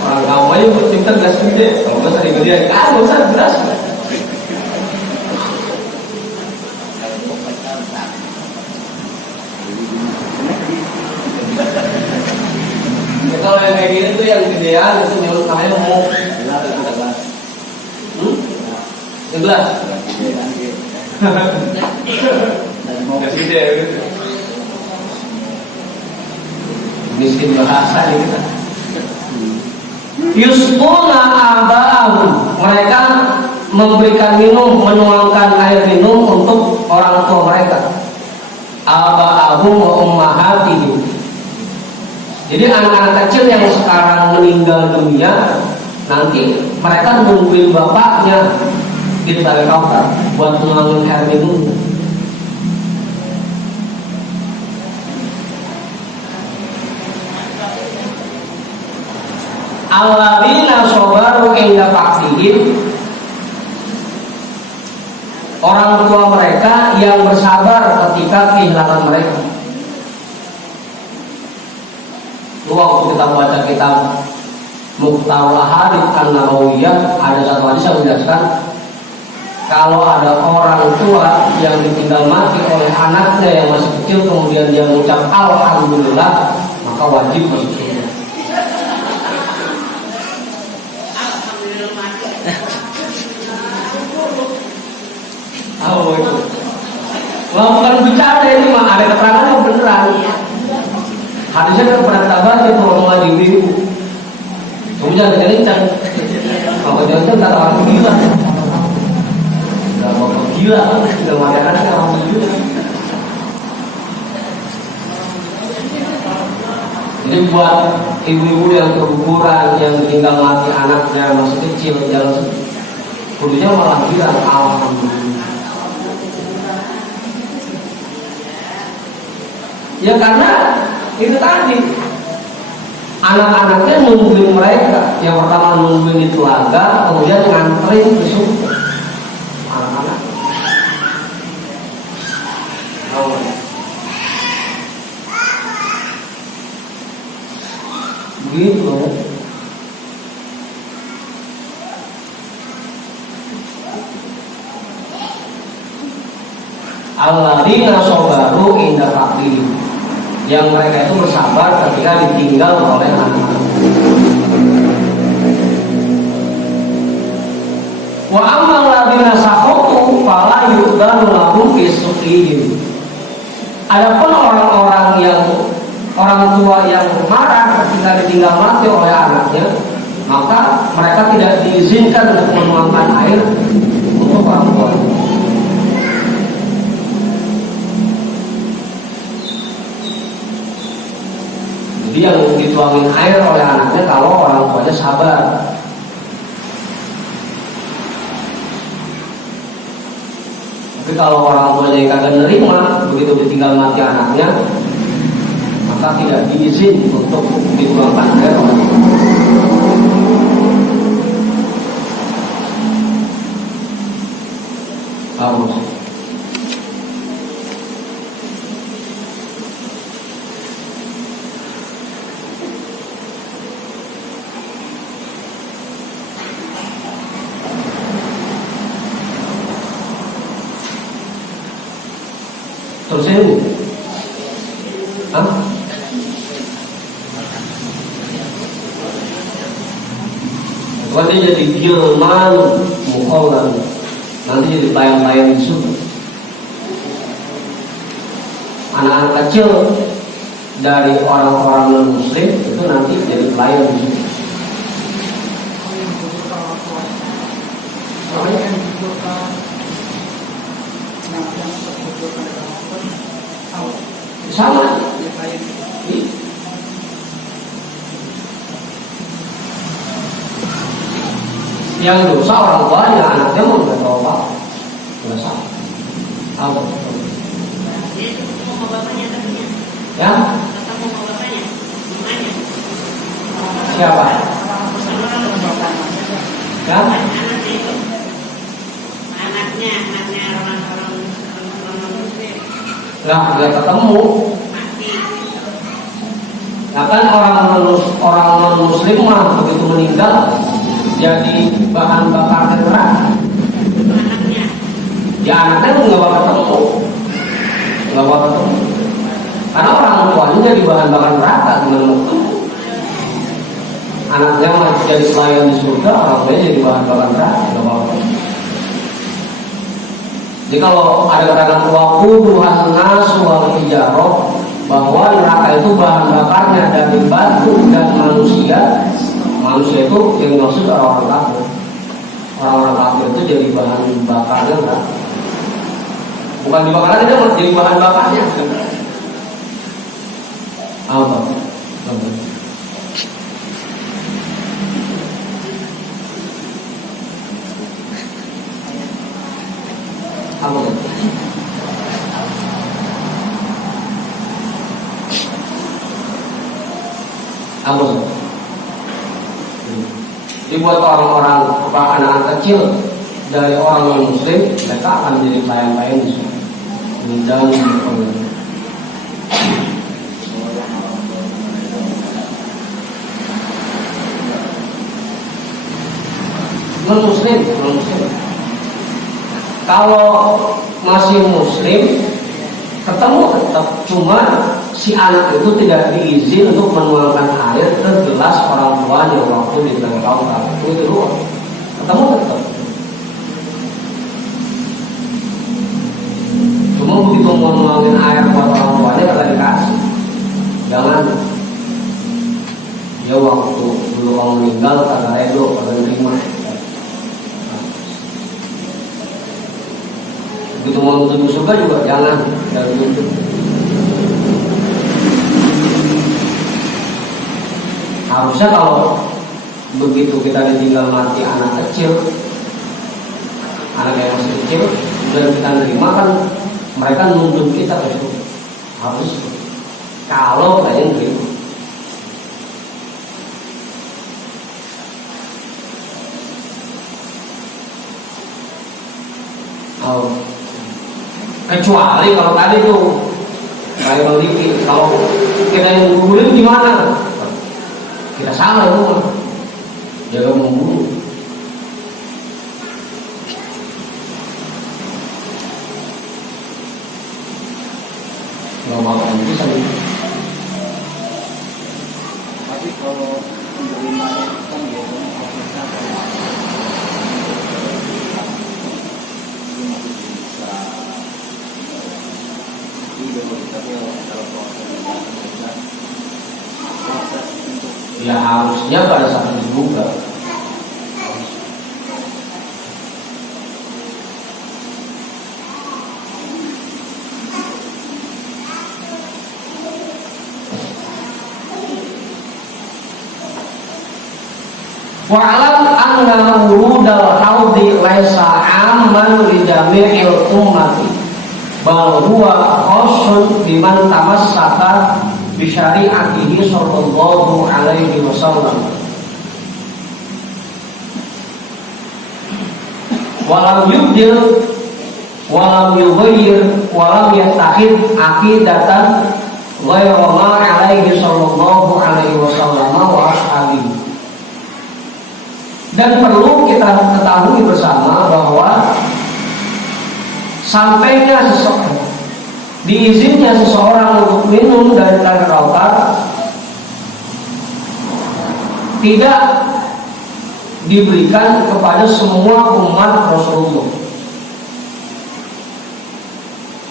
Orang kamu aja kita gelas gede. Kalau gelas ada gede, kan usah gelas. Kalau yang kayak gini tuh yang gedean itu nyuruh namanya muk. Gelas. Gelas gede. Miskin bahasa nih kita. Yusquna abahum, mereka memberikan minum, menuangkan air minum untuk orang tua mereka. Abahum wa ummahatihim. Jadi anak-anak kecil yang sekarang meninggal dunia, nanti mereka nungguin bapaknya di Telaga Kautsar buat nuangin air minum. Alladzina sabaru inda faqdihim, orang tua mereka yang bersabar ketika kehilangan mereka. Waktu kita baca kitab Mukhtarul Ahadits An-Nabawiyah, ada satu hadis yang menjelaskan kalau ada orang tua yang ditinggal mati oleh anaknya yang masih kecil, kemudian dia mengucap alhamdulillah, maka wajib masuk surga. Oh itu. Bukan bicara ini mah, ada keterangan yang beneran. Hadisnya kan pada tabat itu orang lagi biru. Kamu jangan kencang. Kalau jangan kata orang gila. Orang gila, tidak mengatakan orang gila. Jadi buat ibu-ibu yang keguguran, yang tinggal mati anaknya masih kecil, jangan kudunya malah bilang alhamdulillah. Ya karena itu tadi anak-anaknya nungguin mereka. Yang pertama nungguin di telaga, kemudian nganterin ke surga. Anak-anak begitu ya. Alladzina sabaru inda rabbihim, yang mereka itu bersabar ketika ditinggal oleh anak. Wa ammal ladzina sakhatu fala yu'dhanu lahum fi suqihim. Adapun orang-orang yang orang tua yang marah ketika ditinggal mati oleh anaknya, maka mereka tidak diizinkan untuk menuangkan air untuk orang tua. Jadi yang dituangin air oleh anaknya kalau orang tuanya sabar. Tapi kalau orang tuanya yang kagak nerima, begitu ditinggal mati anaknya, maka tidak diizin untuk dituangkan air oleh orang tua. Harus. Terus ini, nanti jadi gilman, mukolan, nanti jadi bayang-bayang di surga. Anak-anak kecil dari orang-orang non-muslim itu nanti jadi pelayan di surga. Sama. Yang dosa orang tuanya, anaknya mau nggak tahu apa, nggak salah. Apa? Ya? Siapa? Ya? Anaknya orang-orang nggak ketemu. Nah kan orang non muslim mah begitu meninggal jadi bahan bakar neraka. Anaknya? Ya anaknya nggak bakal ketemu, nggak bakal ketemu. Karena orang tuanya jadi bahan bakar neraka, gimana mau ketemu? Anaknya mah jadi pelayan di surga, orang tuanya jadi bahan bakar neraka, nggak bakal ketemu. Jadi kalau ada kata-kata waquduhan nasu wal hijarah, bahwa neraka itu bahan bakarnya dari batu dan manusia. Manusia itu yang dimaksud orang-orang kafir. Orang-orang kafir itu jadi bahan bakarnya neraka. Bukan dibakarnya, dia jadi bahan bakarnya. Apa? Apa? Apa? Dibuat orang-orang anak-anak kecil dari orang non-muslim, mereka akan menjadi pelayan-pelayan di sini. Dan non-muslim. Kalau masih muslim, ketemu tetap, cuma si anak itu tidak diizin untuk menuangkan air ke gelas orang tuanya waktu di belakang kamu. Itu doang. Ketemu tetap. Cuma begitu mau nuangin air buat orang tuanya kagak dikasih. Jangan dia waktu dulu kamu meninggal kagak redo, kagak terima. Begitu mau menuju surga juga jangan tutup. Harusnya kalau begitu kita ditinggal mati anak kecil, anak yang masih kecil, dan kita terima kan mereka nuntut kita itu harus kalau kalian terima. Oh. Kecuali kalau tadi tuh kayak Bang Diki, kalau kita yang nguburin gimana? Kita salah itu, jaga memburu. Nggak bakal bisa nih. Tapi kalau menerima kan biasanya prosesnya ya harusnya pada saat itu juga. Wa'alam anna wurudal haudi laisa amman li jami'il ummati bal huwa khassun biman tamassaka bi syari'atihi sallallahu alaihi wasallam. Walam yubdil walam yughayyir walam yattahid aqidatan ghayra ma alaihi sallallahu alaihi wasallam wa ashabihi. Dan perlu kita ketahui bersama bahwa sampainya seseorang, diizinnya seseorang untuk minum dari telaga Kautsar tidak diberikan kepada semua umat Rasulullah,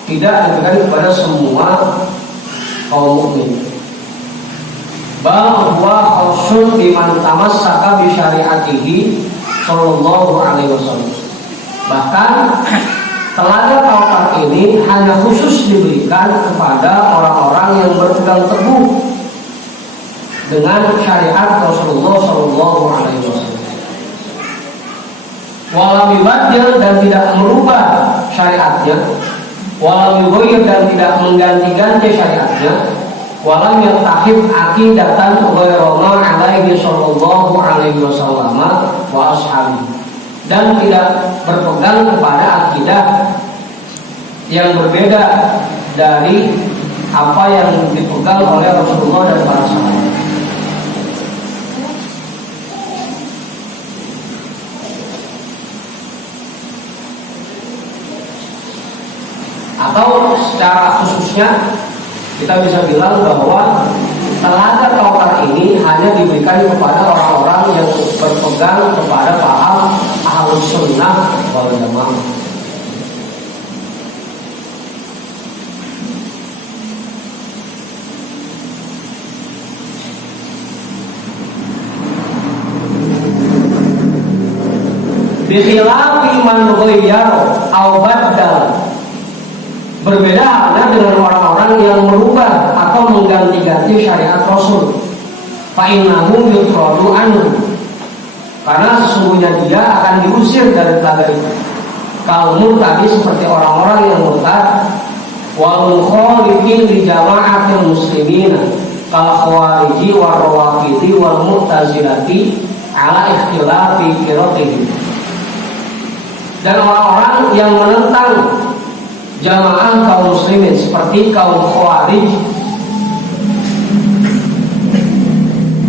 tidak diberikan kepada semua kaum mukmin. Bal huwa khassun biman tamassaka bi syari'atihi sallallahu alaihi wasallam. Bahkan telaga Kautsar ini hanya khusus diberikan kepada orang-orang yang berpegang teguh dengan syariat Rasulullah sallallahu alaihi wasallam. Walam yubaddil dan tidak merubah syariatnya, walam yughayyir dan tidak mengganti-ganti syariatnya, walam yattahid aqidatan ghayra ma alaihi sallallahu alaihi wasallam wa ashabihi, dan tidak berpegang kepada akidah yang berbeda dari apa yang dipegang oleh Rasulullah dan para sahabat. Atau secara khususnya kita bisa bilang bahwa telaga Kautsar ini hanya diberikan kepada orang-orang yang berpegang kepada paham Ahlus Sunnah wal Jamaah. Bikhilafi man ghayyara aw baddal, berbeda halnya dengan orang-orang yang merubah atau mengganti-ganti syariat Rasul. Fa'innahu yutradu anhu, karena sesungguhnya dia akan diusir dari telaga itu. Kal murtadi, seperti orang-orang yang murtad. Wal mukhalifin li jama'atil muslimin kal khawariji wal rawafidi wal mu'tazilati ala ikhtilafi qira'atihim. Dan orang-orang yang menentang jamaah kaum muslimin seperti kaum Khawarij.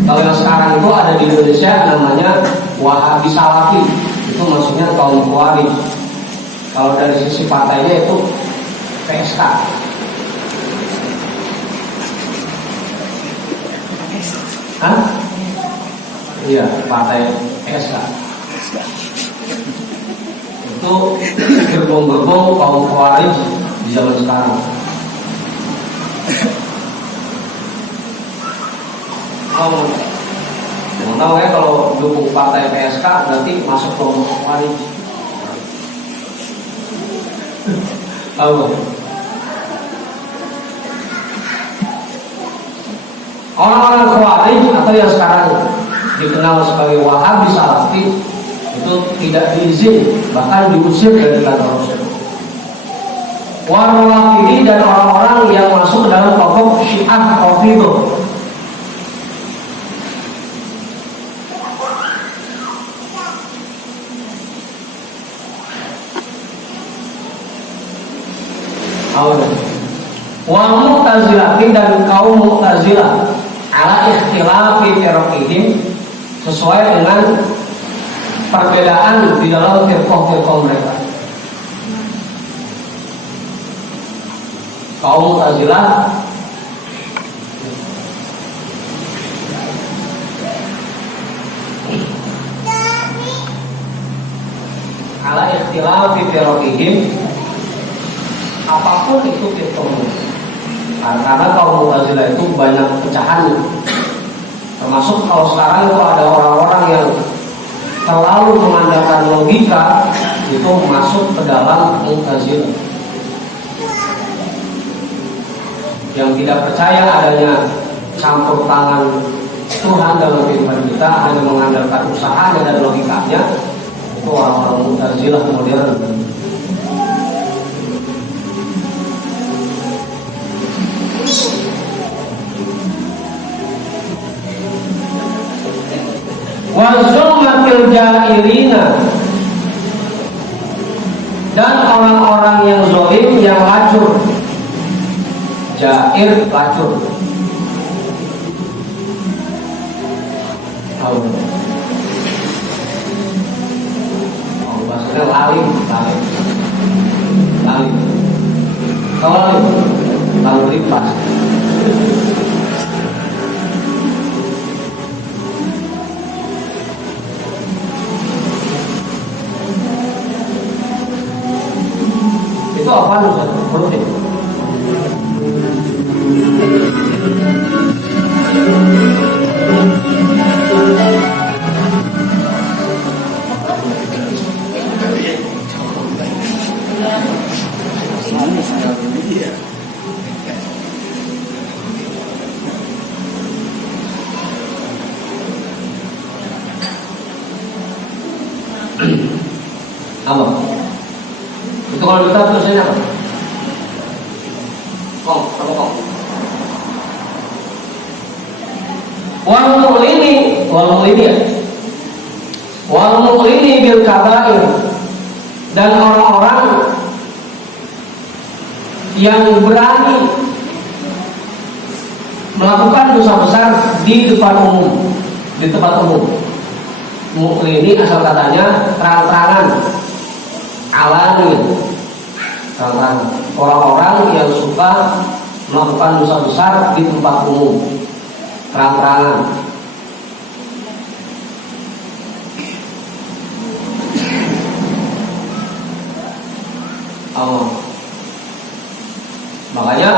Kalau yang sekarang itu ada di Indonesia namanya Wahabi Salafi, itu maksudnya kaum Khawarij. Kalau dari sisi partainya itu PSK. Hah? Iya, partai PSK. Itu gerbong-gerbong kaum Khawarij di zaman sekarang. Oh, yang tahu ya kalau dukung partai PSK berarti masuk kelompok Khawarij. Tahu? Orang-orang Khawarij atau yang sekarang dikenal sebagai Wahabi Salafi itu tidak diizin, bahkan diusir dari kantor Rasul. Warwafidi dan orang-orang yang masuk ke dalam kelompok Syiah Rafidhah. Wa Mu'tazilah dan kaum Mu'tazilah ala ikhtilafi firqihim, sesuai dengan perbedaan di dalam firqah-firqah mereka. Kaum Mu'tazilah ala ikhtilafi firqihim, apapun itu firqahnya. Karena kaum Mu'tazilah itu banyak pecahannya. Termasuk kalau sekarang itu ada orang-orang yang terlalu mengandalkan logika, itu masuk ke dalam Mu'tazilah. Yang tidak percaya adanya campur tangan Tuhan dalam kehidupan kita, hanya mengandalkan usahanya dan logikanya, itu orang-orang Mu'tazilah modern. Wazulmatil jairina, dan orang-orang yang zalim, yang lacur. Jair, lacur. Oh, bahasanya lalim. Kalau lalu lipas. Itu apa Ustaz? Protein. Apa? Itu kalau kita tulisnya apa? Kong. Wal mu'lini bil kabair, dan orang-orang yang berani melakukan dosa besar di depan umum, di tempat umum. Mu'lini asal katanya terang-terangan, alani, terang-terangan. Orang-orang yang suka melakukan dosa besar di tempat umum, terang-terangan. Makanya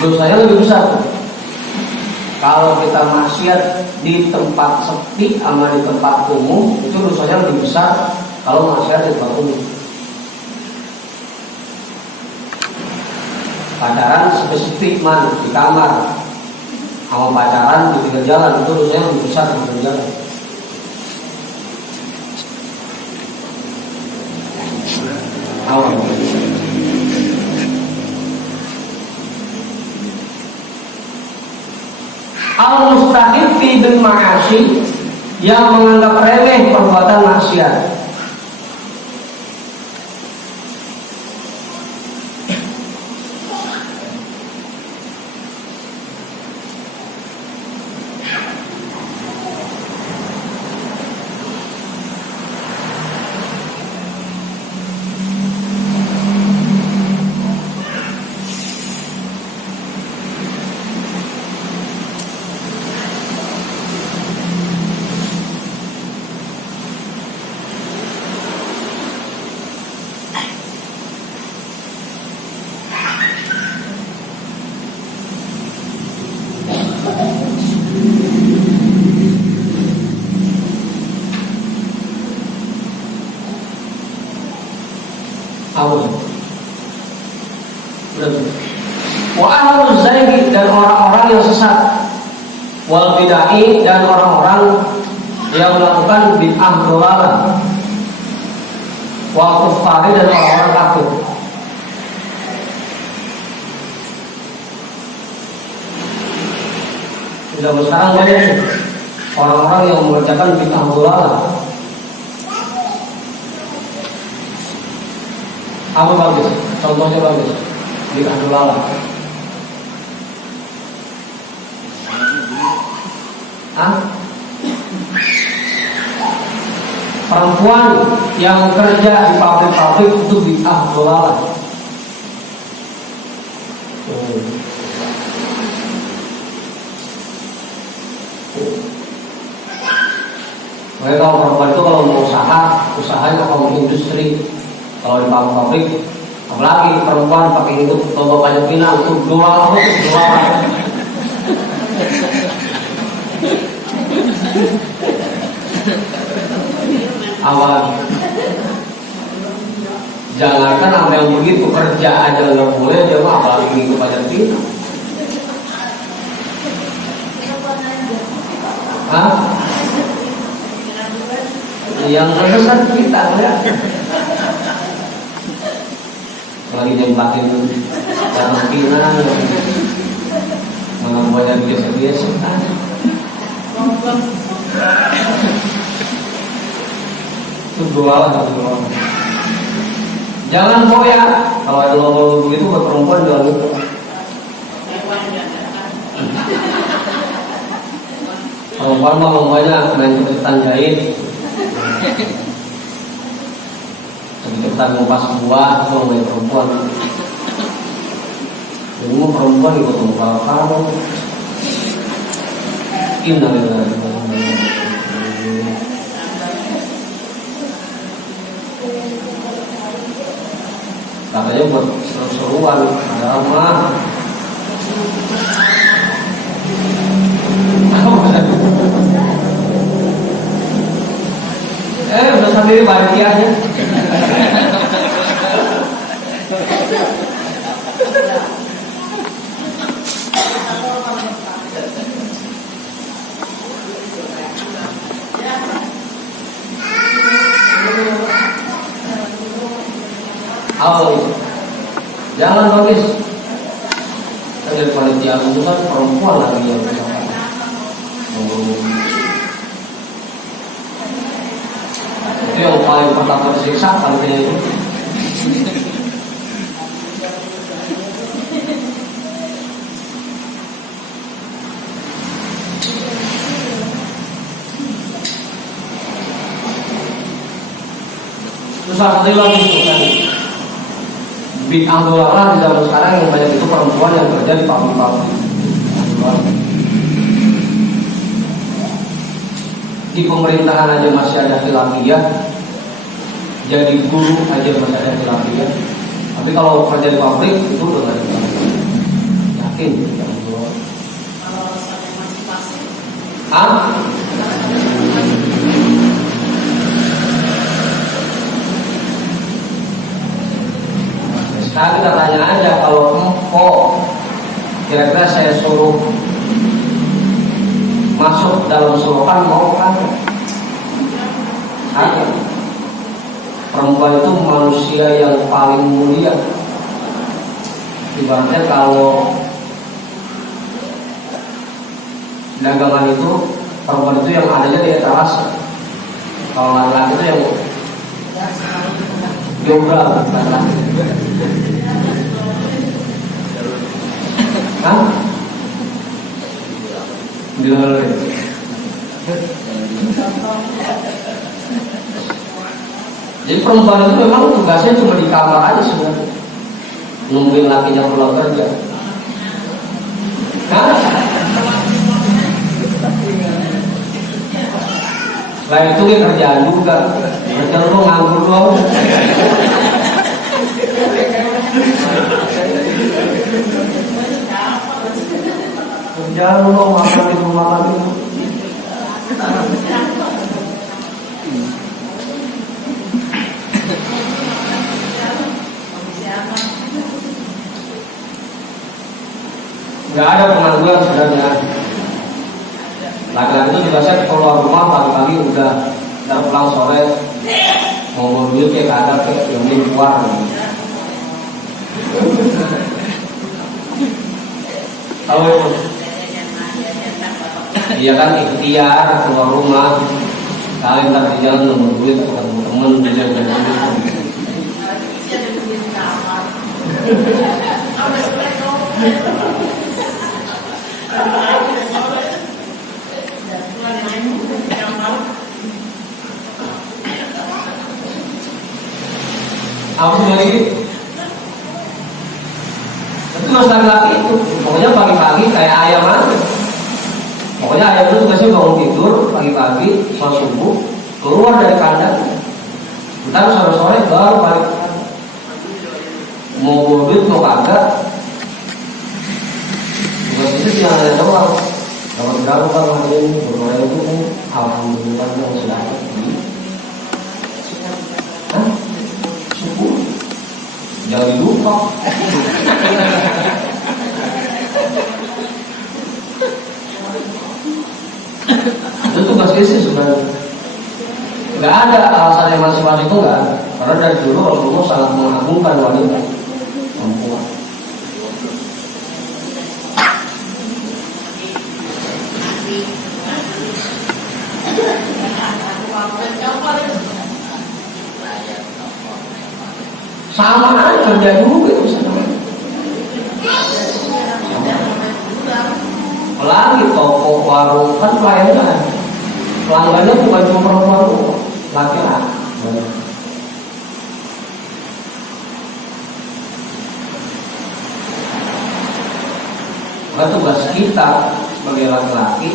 dosanya lebih besar kalau kita maksiat di tempat sepi sama di tempat umum, itu dosanya lebih besar kalau maksiat di tempat umum. Pacaran spesifik di kamar, sama pacaran di pinggir jalan, itu dosanya lebih besar di pinggir jalan. Al-mustahib bil ma'asi, yang menganggap remeh perbuatan maksiat. Wa ahlul zaigi, dan orang-orang yang sesat, wal bid'ah, dan orang-orang yang melakukan bid'ah dolalah, wal kuffari, dan orang-orang kafir. Zaman sekarang banyak orang-orang yang mengerjakan bid'ah dolalah. Apa bagus? Contohnya bagus. Bid'ah dolalah. Perempuan yang kerja di pabrik-pabrik itu bid'ah dolalah. Mereka kalau perempuan itu kalau mau usahanya kalau industri, kalau di pabrik, apalagi perempuan pakai itu bawa banyak pinang itu doang. Awal, jangankan apa yang begitu, kerja aja nggak boleh, dia mah apalagi ngikut banyak pinang. Yang terbesar kita ya. Lagi nempatin dalam pinang, mana banyak biasa-biasa. Itu doa. Jangan koyak. Kalau ada lomba begitu buat perempuan jangan gitu. Perempuan mah lombanya main cepetan jahit, cepetan ngupas buah, itu main perempuan. Ini mah perempuan ikut lomba kamu. Innalillahi. Katanya buat seru-seruan, ada mah. Udah sendiri bahagianya. Jangan bagus. Dari panitia itu kan perempuan lagi yang itu yang paling pertama disiksa panitia itu. Terus satu lagi itu tadi. Bid'ah dolalah di zaman sekarang yang banyak itu perempuan yang kerja di pabrik-pabrik. Di pemerintahan aja masih ada khilafiyah, jadi guru aja masih ada khilafiyah. Tapi kalau kerja di pabrik itu udah gak ada. Yakin? Kalau saya masih pasif. Sekarang kita tanya aja, kalau kira-kira saya suruh masuk dalam suruhan mau kan? Ada. Perempuan itu manusia yang paling mulia. Ibaratnya kalau dagangan itu, perempuan itu yang adanya di atas. Kalau laki-laki itu yang jobral, laki-laki. Jadi perempuan itu memang tugasnya cuma di kamar aja sebenarnya, nungguin lakinya pulang kerja. Selain itu dia kerjaan juga, kerjaan lo nganggur doang. Kerjaan lo makan di rumah lagi. nggak ada pengangguran sebenarnya. Laki-laki itu juga saya keluar rumah pagi-pagi udah pulang sore mau duit kayak nggak ada kayak yang keluar. Tahu itu? Iya kan ikhtiar keluar rumah. Kalian ntar di jalan nemu duit atau ketemu temen di jalan. Apa sih lagi? Itu mas laki-laki itu, pokoknya pagi-pagi kayak ayam aja. Pokoknya ayam itu tugasnya bangun tidur pagi-pagi, sholat subuh, keluar dari kandang. Ntar sore-sore baru balik. Mau duit mau kagak. Tugas itu jangan ada doang. Dapat berapa kan hari ini? Berapa itu kan? Alhamdulillah yang sudah ada. Hah? Syukur. Jangan lupa. Itu tugas istri sebenarnya. Nggak ada alasan emansipasi itu nggak. Karena dari dulu Rasulullah sangat mengagungkan wanita perempuan. Sama aja kerja dulu gitu sama. Apalagi toko warung kan pelayanan. Pelanggannya bukan cuma perempuan, laki-laki. Maka tugas kita sebagai laki-laki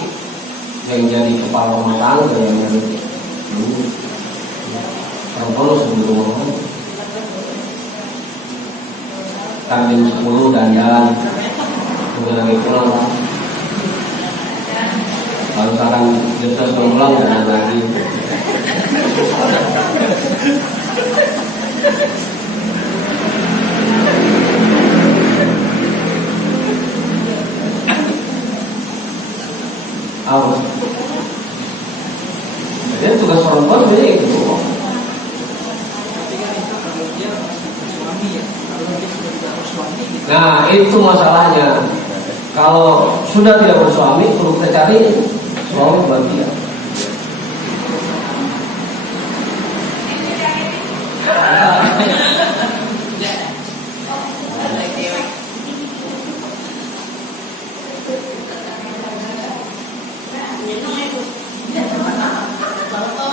yang jadi kepala rumah tangga yang jadi perempuan sebelum rumah kan jam 10 dandan udah lagi pulang kalau misalkan jam 11 pulang dandan lagi. Harus. Jadi tugas perempuan sebenarnya itu. Nah itu masalahnya. Kalau sudah tidak bersuami, perlu kita cari suami buat dia.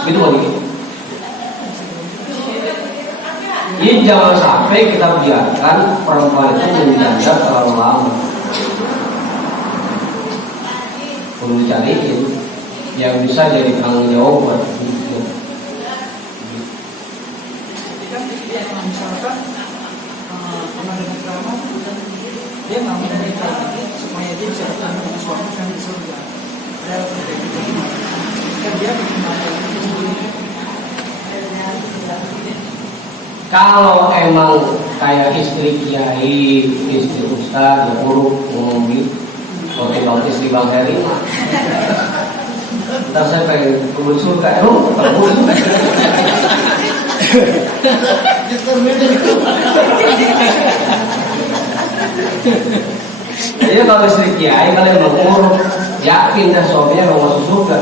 Gitu lagi. Ini jangan sampai kita biarkan perempuan itu menjanda terlalu lama. Perlu dicariin yang bisa jadi tanggung jawab buat itu. Misalkan pernah dengan drama, dia nggak mau menikah lagi supaya dia bisa bertemu dengan suami kan di surga. Dan dia bagaimana? Kalau emang kayak istri kiai, istri ustaz, ya buruk ngomong gitu. Kalau timbang istri Bang Heri, ntar saya pengen kubur surga, kubur surga. Jadi kalau istri kiai kalian mengurus, yakin dah suaminya mau masuk surga.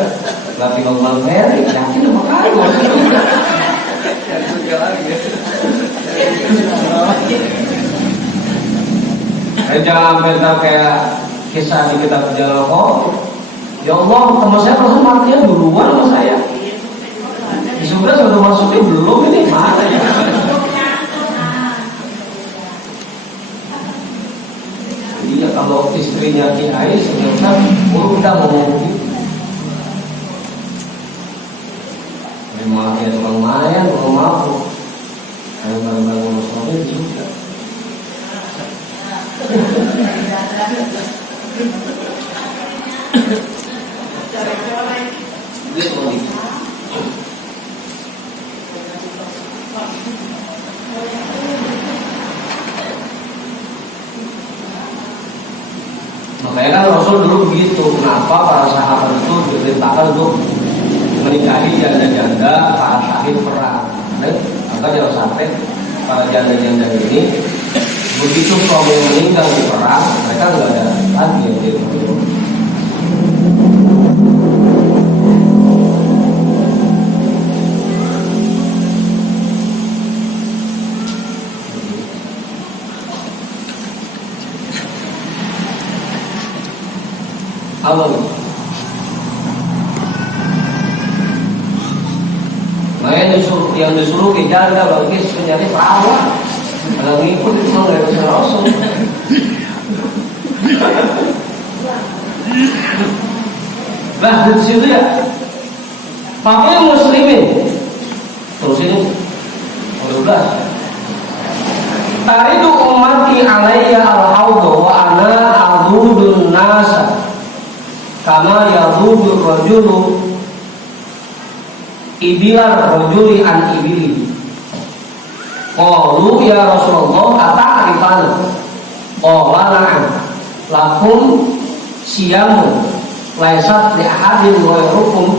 Gak timbang Bang Heri, yakin sama kamu masuk surga. Jangan bentar kayak kisah di kitab Jalal. Ya Allah, teman saya perasaan matinya duluan sama saya. Di surga sudah masuknya belum ini mana ya? Iya kalau istrinya kiai sebenarnya buruk kita ngomong gitu. Memang dia tukang mayan, tukang mabuk. Kalau barang-barang ngomong suami juga. Makanya kan Rasul dulu begitu. Kenapa para sahabat itu diperintahkan untuk menikahi janda-janda para syahid perang? Maka jangan sampai para janda-janda ini begitu suami meninggal di perang, mereka nggak ada lagi yang jadi awal. Nah yang disuruh ke janda bagi penyakit perawan, kalau ngikut itu nggak bisa Rasul. Nah di situ ya, pakai muslimin. Terus ini 12. Taridu ummati alayya al-hawdu wa ana a'udun nasa kama yadudur rajulu ibilar rajuli an ibili. Qalu ya Rasulullah ata'rifana? Qala na'am. Lakum siyamu laisat li ahadin ghairukum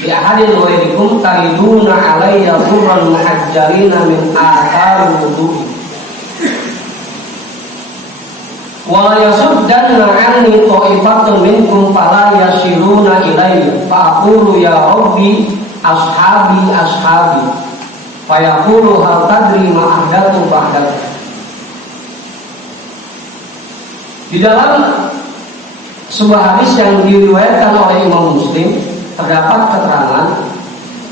li ahadin ghairikum tariduna alayya dhurran muhajjalina min athari wudu'i wa yasuddanna anni ta'ifatun minkum fala yasiruna ilayya fa aqulu ya rabbi ashabi ashabi fa yaqulu hal tadri ma ahdathu ba'dak. Di dalam sebuah hadis yang diriwayatkan oleh Imam Muslim terdapat keterangan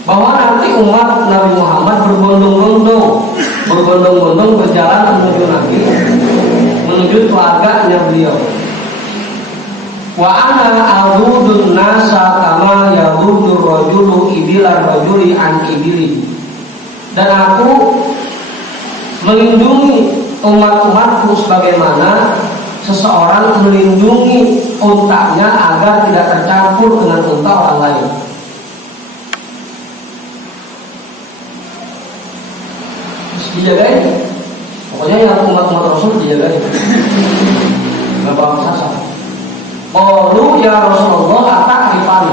bahwa nanti umat Nabi Muhammad berbondong-bondong berjalan menuju Nabi, menuju keluarganya beliau. Wa ana a'udun nasa kama yadudur rajulu ibilar rajuli an ibili. Dan aku melindungi umat-umatku sebagaimana seseorang melindungi untanya agar tidak tercampur dengan unta orang lain. Terus dijagain. Pokoknya yang umat-umat Rasul dijagain. Gak bakal sasar. Qalu ya Rasulullah ata'rifani?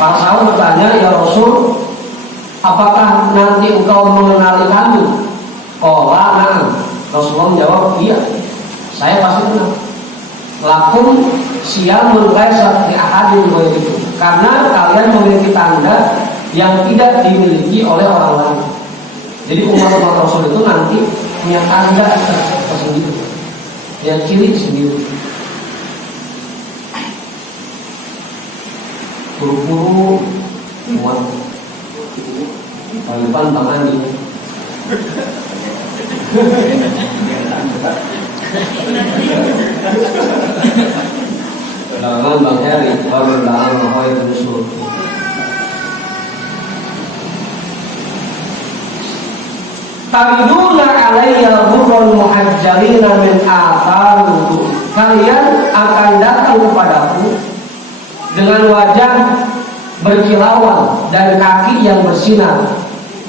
Para sahabat bertanya, ya Rasul, apakah nanti engkau mengenali kami? Qala na'am. Rasulullah menjawab, iya, saya pasti kenal. Lakum siyamun laisat li ahadin ghairukum. Karena kalian memiliki tanda yang tidak dimiliki oleh orang lain. Jadi umat-umat Rasul itu nanti punya tanda tersendiri, yang ciri sendiri. Buru-buru umat paling depan tangan di Jangan Bang Heri baru dalam mahoi terusul. Tariduna alayya burrun muhajjalina min athar wudu. Kalian akan datang kepadaku dengan wajah berkilauan dan kaki yang bersinar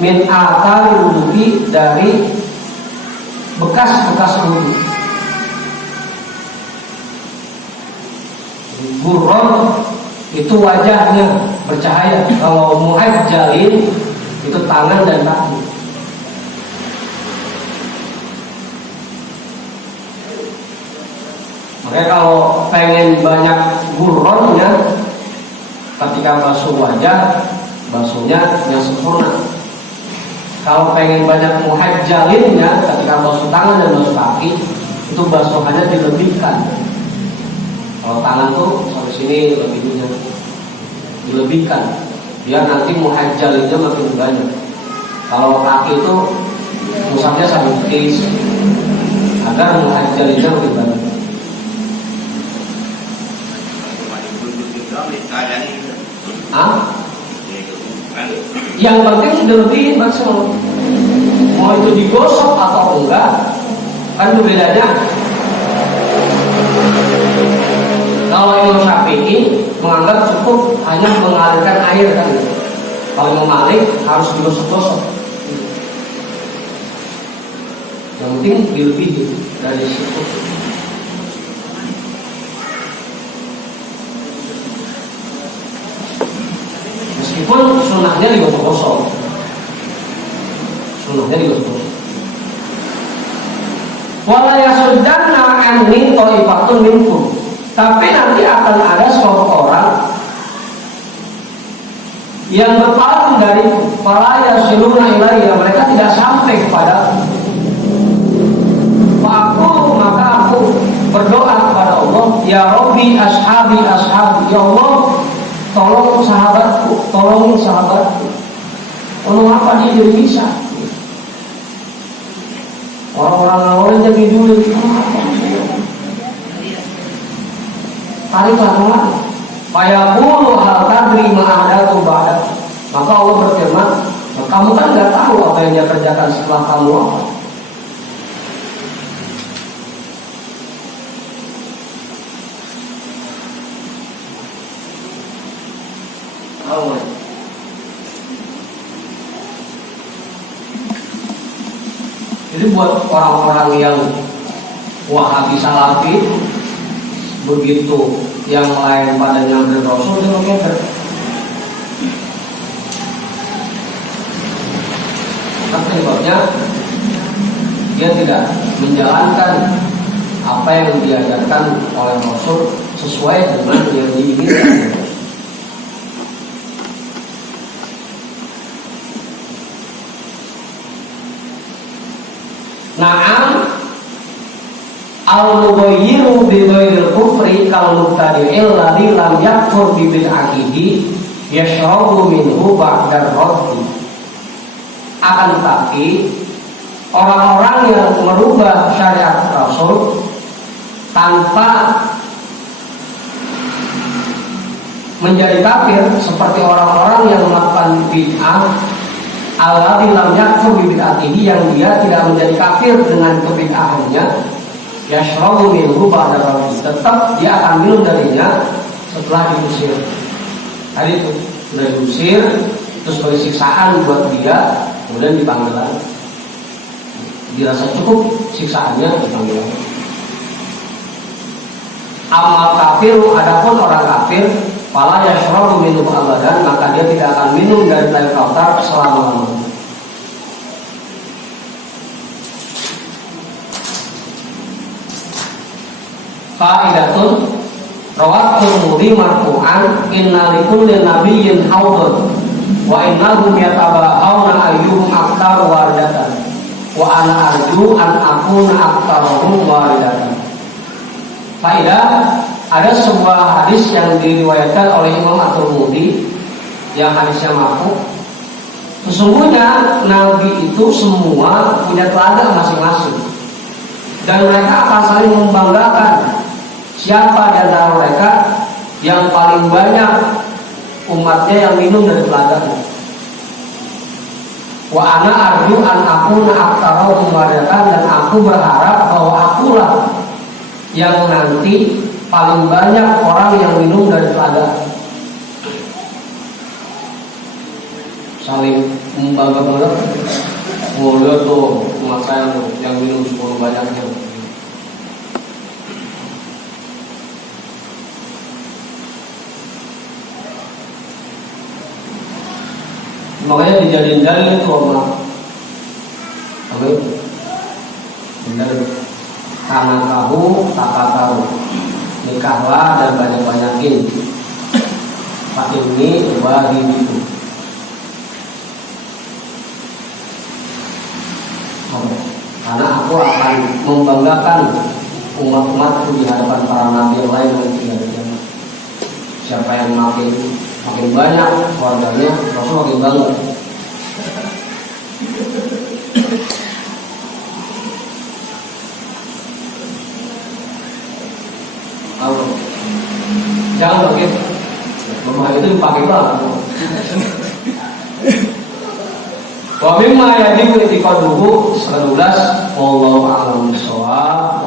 min athar wudu, dari bekas-bekas wudu. Burron itu wajahnya bercahaya. Kalau muhajjalin itu tangan dan kaki. Makanya kalau pengen banyak burronnya, ketika basuh wajah, basuhnya yang sempurna. Kalau pengen banyak muhajjalinnya, ketika basuh tangan dan basuh kaki, itu basuhannya dilebihkan. Kalau tangan tuh sampai sini lebihnya dilebihkan, biar nanti muhajjalinnya makin banyak. Kalau kaki itu musabnya sampai kis, agar muhajjalinnya lebih banyak. Yang penting dilebihin maksimal. Mau itu digosok atau enggak, kan itu bedanya. Kalau Imam Syafi'i menganggap cukup hanya mengalirkan air kan. Kalau Imam Malik harus digosok-gosok. Yang penting dilebihi dari situ. Meskipun sunnahnya digosok-gosok, wala yasuddanna anni thaifatun minkum, tapi nanti akan ada sekelompok orang yang berpaling dari fala yasiluna ilayya, mereka tidak sampai kepada aku, maka aku berdoa kepada Allah, ya Rabbi ashabi, ya Allah tolong sahabatku, tolongin sahabatku. Tolong apa dia jadi bisa? Orang-orang awalnya jadi dulu, tariklah kemana? Fayaqulu hal tadri ma ahdatsu ba'dak. Maka Allah berfirman, kamu kan nggak tahu apa yang dia kerjakan setelah kamu apa. Jadi buat orang-orang yang Wahabi Salafi, begitu yang lain pada nyamperin Rasul, dia ngeker. Akibatnya dia tidak menjalankan apa yang diajarkan oleh Rasul sesuai dengan yang diinginkan. Na'am al-mughayyiru bi ghairil kufri kal mubtadi'il ladzi lam yakfur bi bid'atihi yashrabu minhu ba'da raddi. Akan tetapi orang-orang yang merubah syariat Rasul tanpa menjadi kafir, seperti orang-orang yang melakukan bid'ah alladzi lam yakfur bi bid'atihi, yang dia tidak menjadi kafir dengan kebid'ahannya, yashrabu minhu ba'da raddi, tetap dia akan minum darinya setelah diusir. Tadi itu sudah diusir, terus sebagai siksaan buat dia, kemudian dipanggil lagi. Dirasa cukup siksaannya, dipanggil lagi. Amal kafir, adapun orang kafir, fala yashrabu minhu abadan, maka dia tidak akan minum dari air kautsar selama-lamanya. Fa'idatun rawatul mudi marfu'an inna likulli nabiyyin haudun wa innahum yataba'una ayyuhum aktar waridatan wa ana arju an akuna aktaruhum waridatan. Fa'idah, ada sebuah hadis yang diriwayatkan oleh Imam At-Tirmidzi yang hadisnya marfu. Sesungguhnya Nabi itu semua punya telaga masing-masing, dan mereka akan saling membanggakan siapa di antara mereka yang paling banyak umatnya yang minum dari telaganya. Wa ana arju an akuna aktaruhum waridatan, dan aku berharap bahwa akulah yang nanti paling banyak orang yang minum dari telaga. Saling membangga-banggakan. Oh, lihat tuh umat saya tuh yang minum 10 banyaknya. Makanya dijadiin dalil itu apa itu? Dalil. Karena kamu takataru, nikahlah dan banyak-banyakin. Pak ini bagi itu. Karena aku akan membanggakan umat-umatku di hadapan para nabi yang lain yang tinggal di sana. Siapa yang makin banyak keluarganya, Rasul makin bangga. Jangan pakai rumah itu dipakai banget. Wa mimma yajibu itiqaduhu 11 wallahu a'lam bishawab.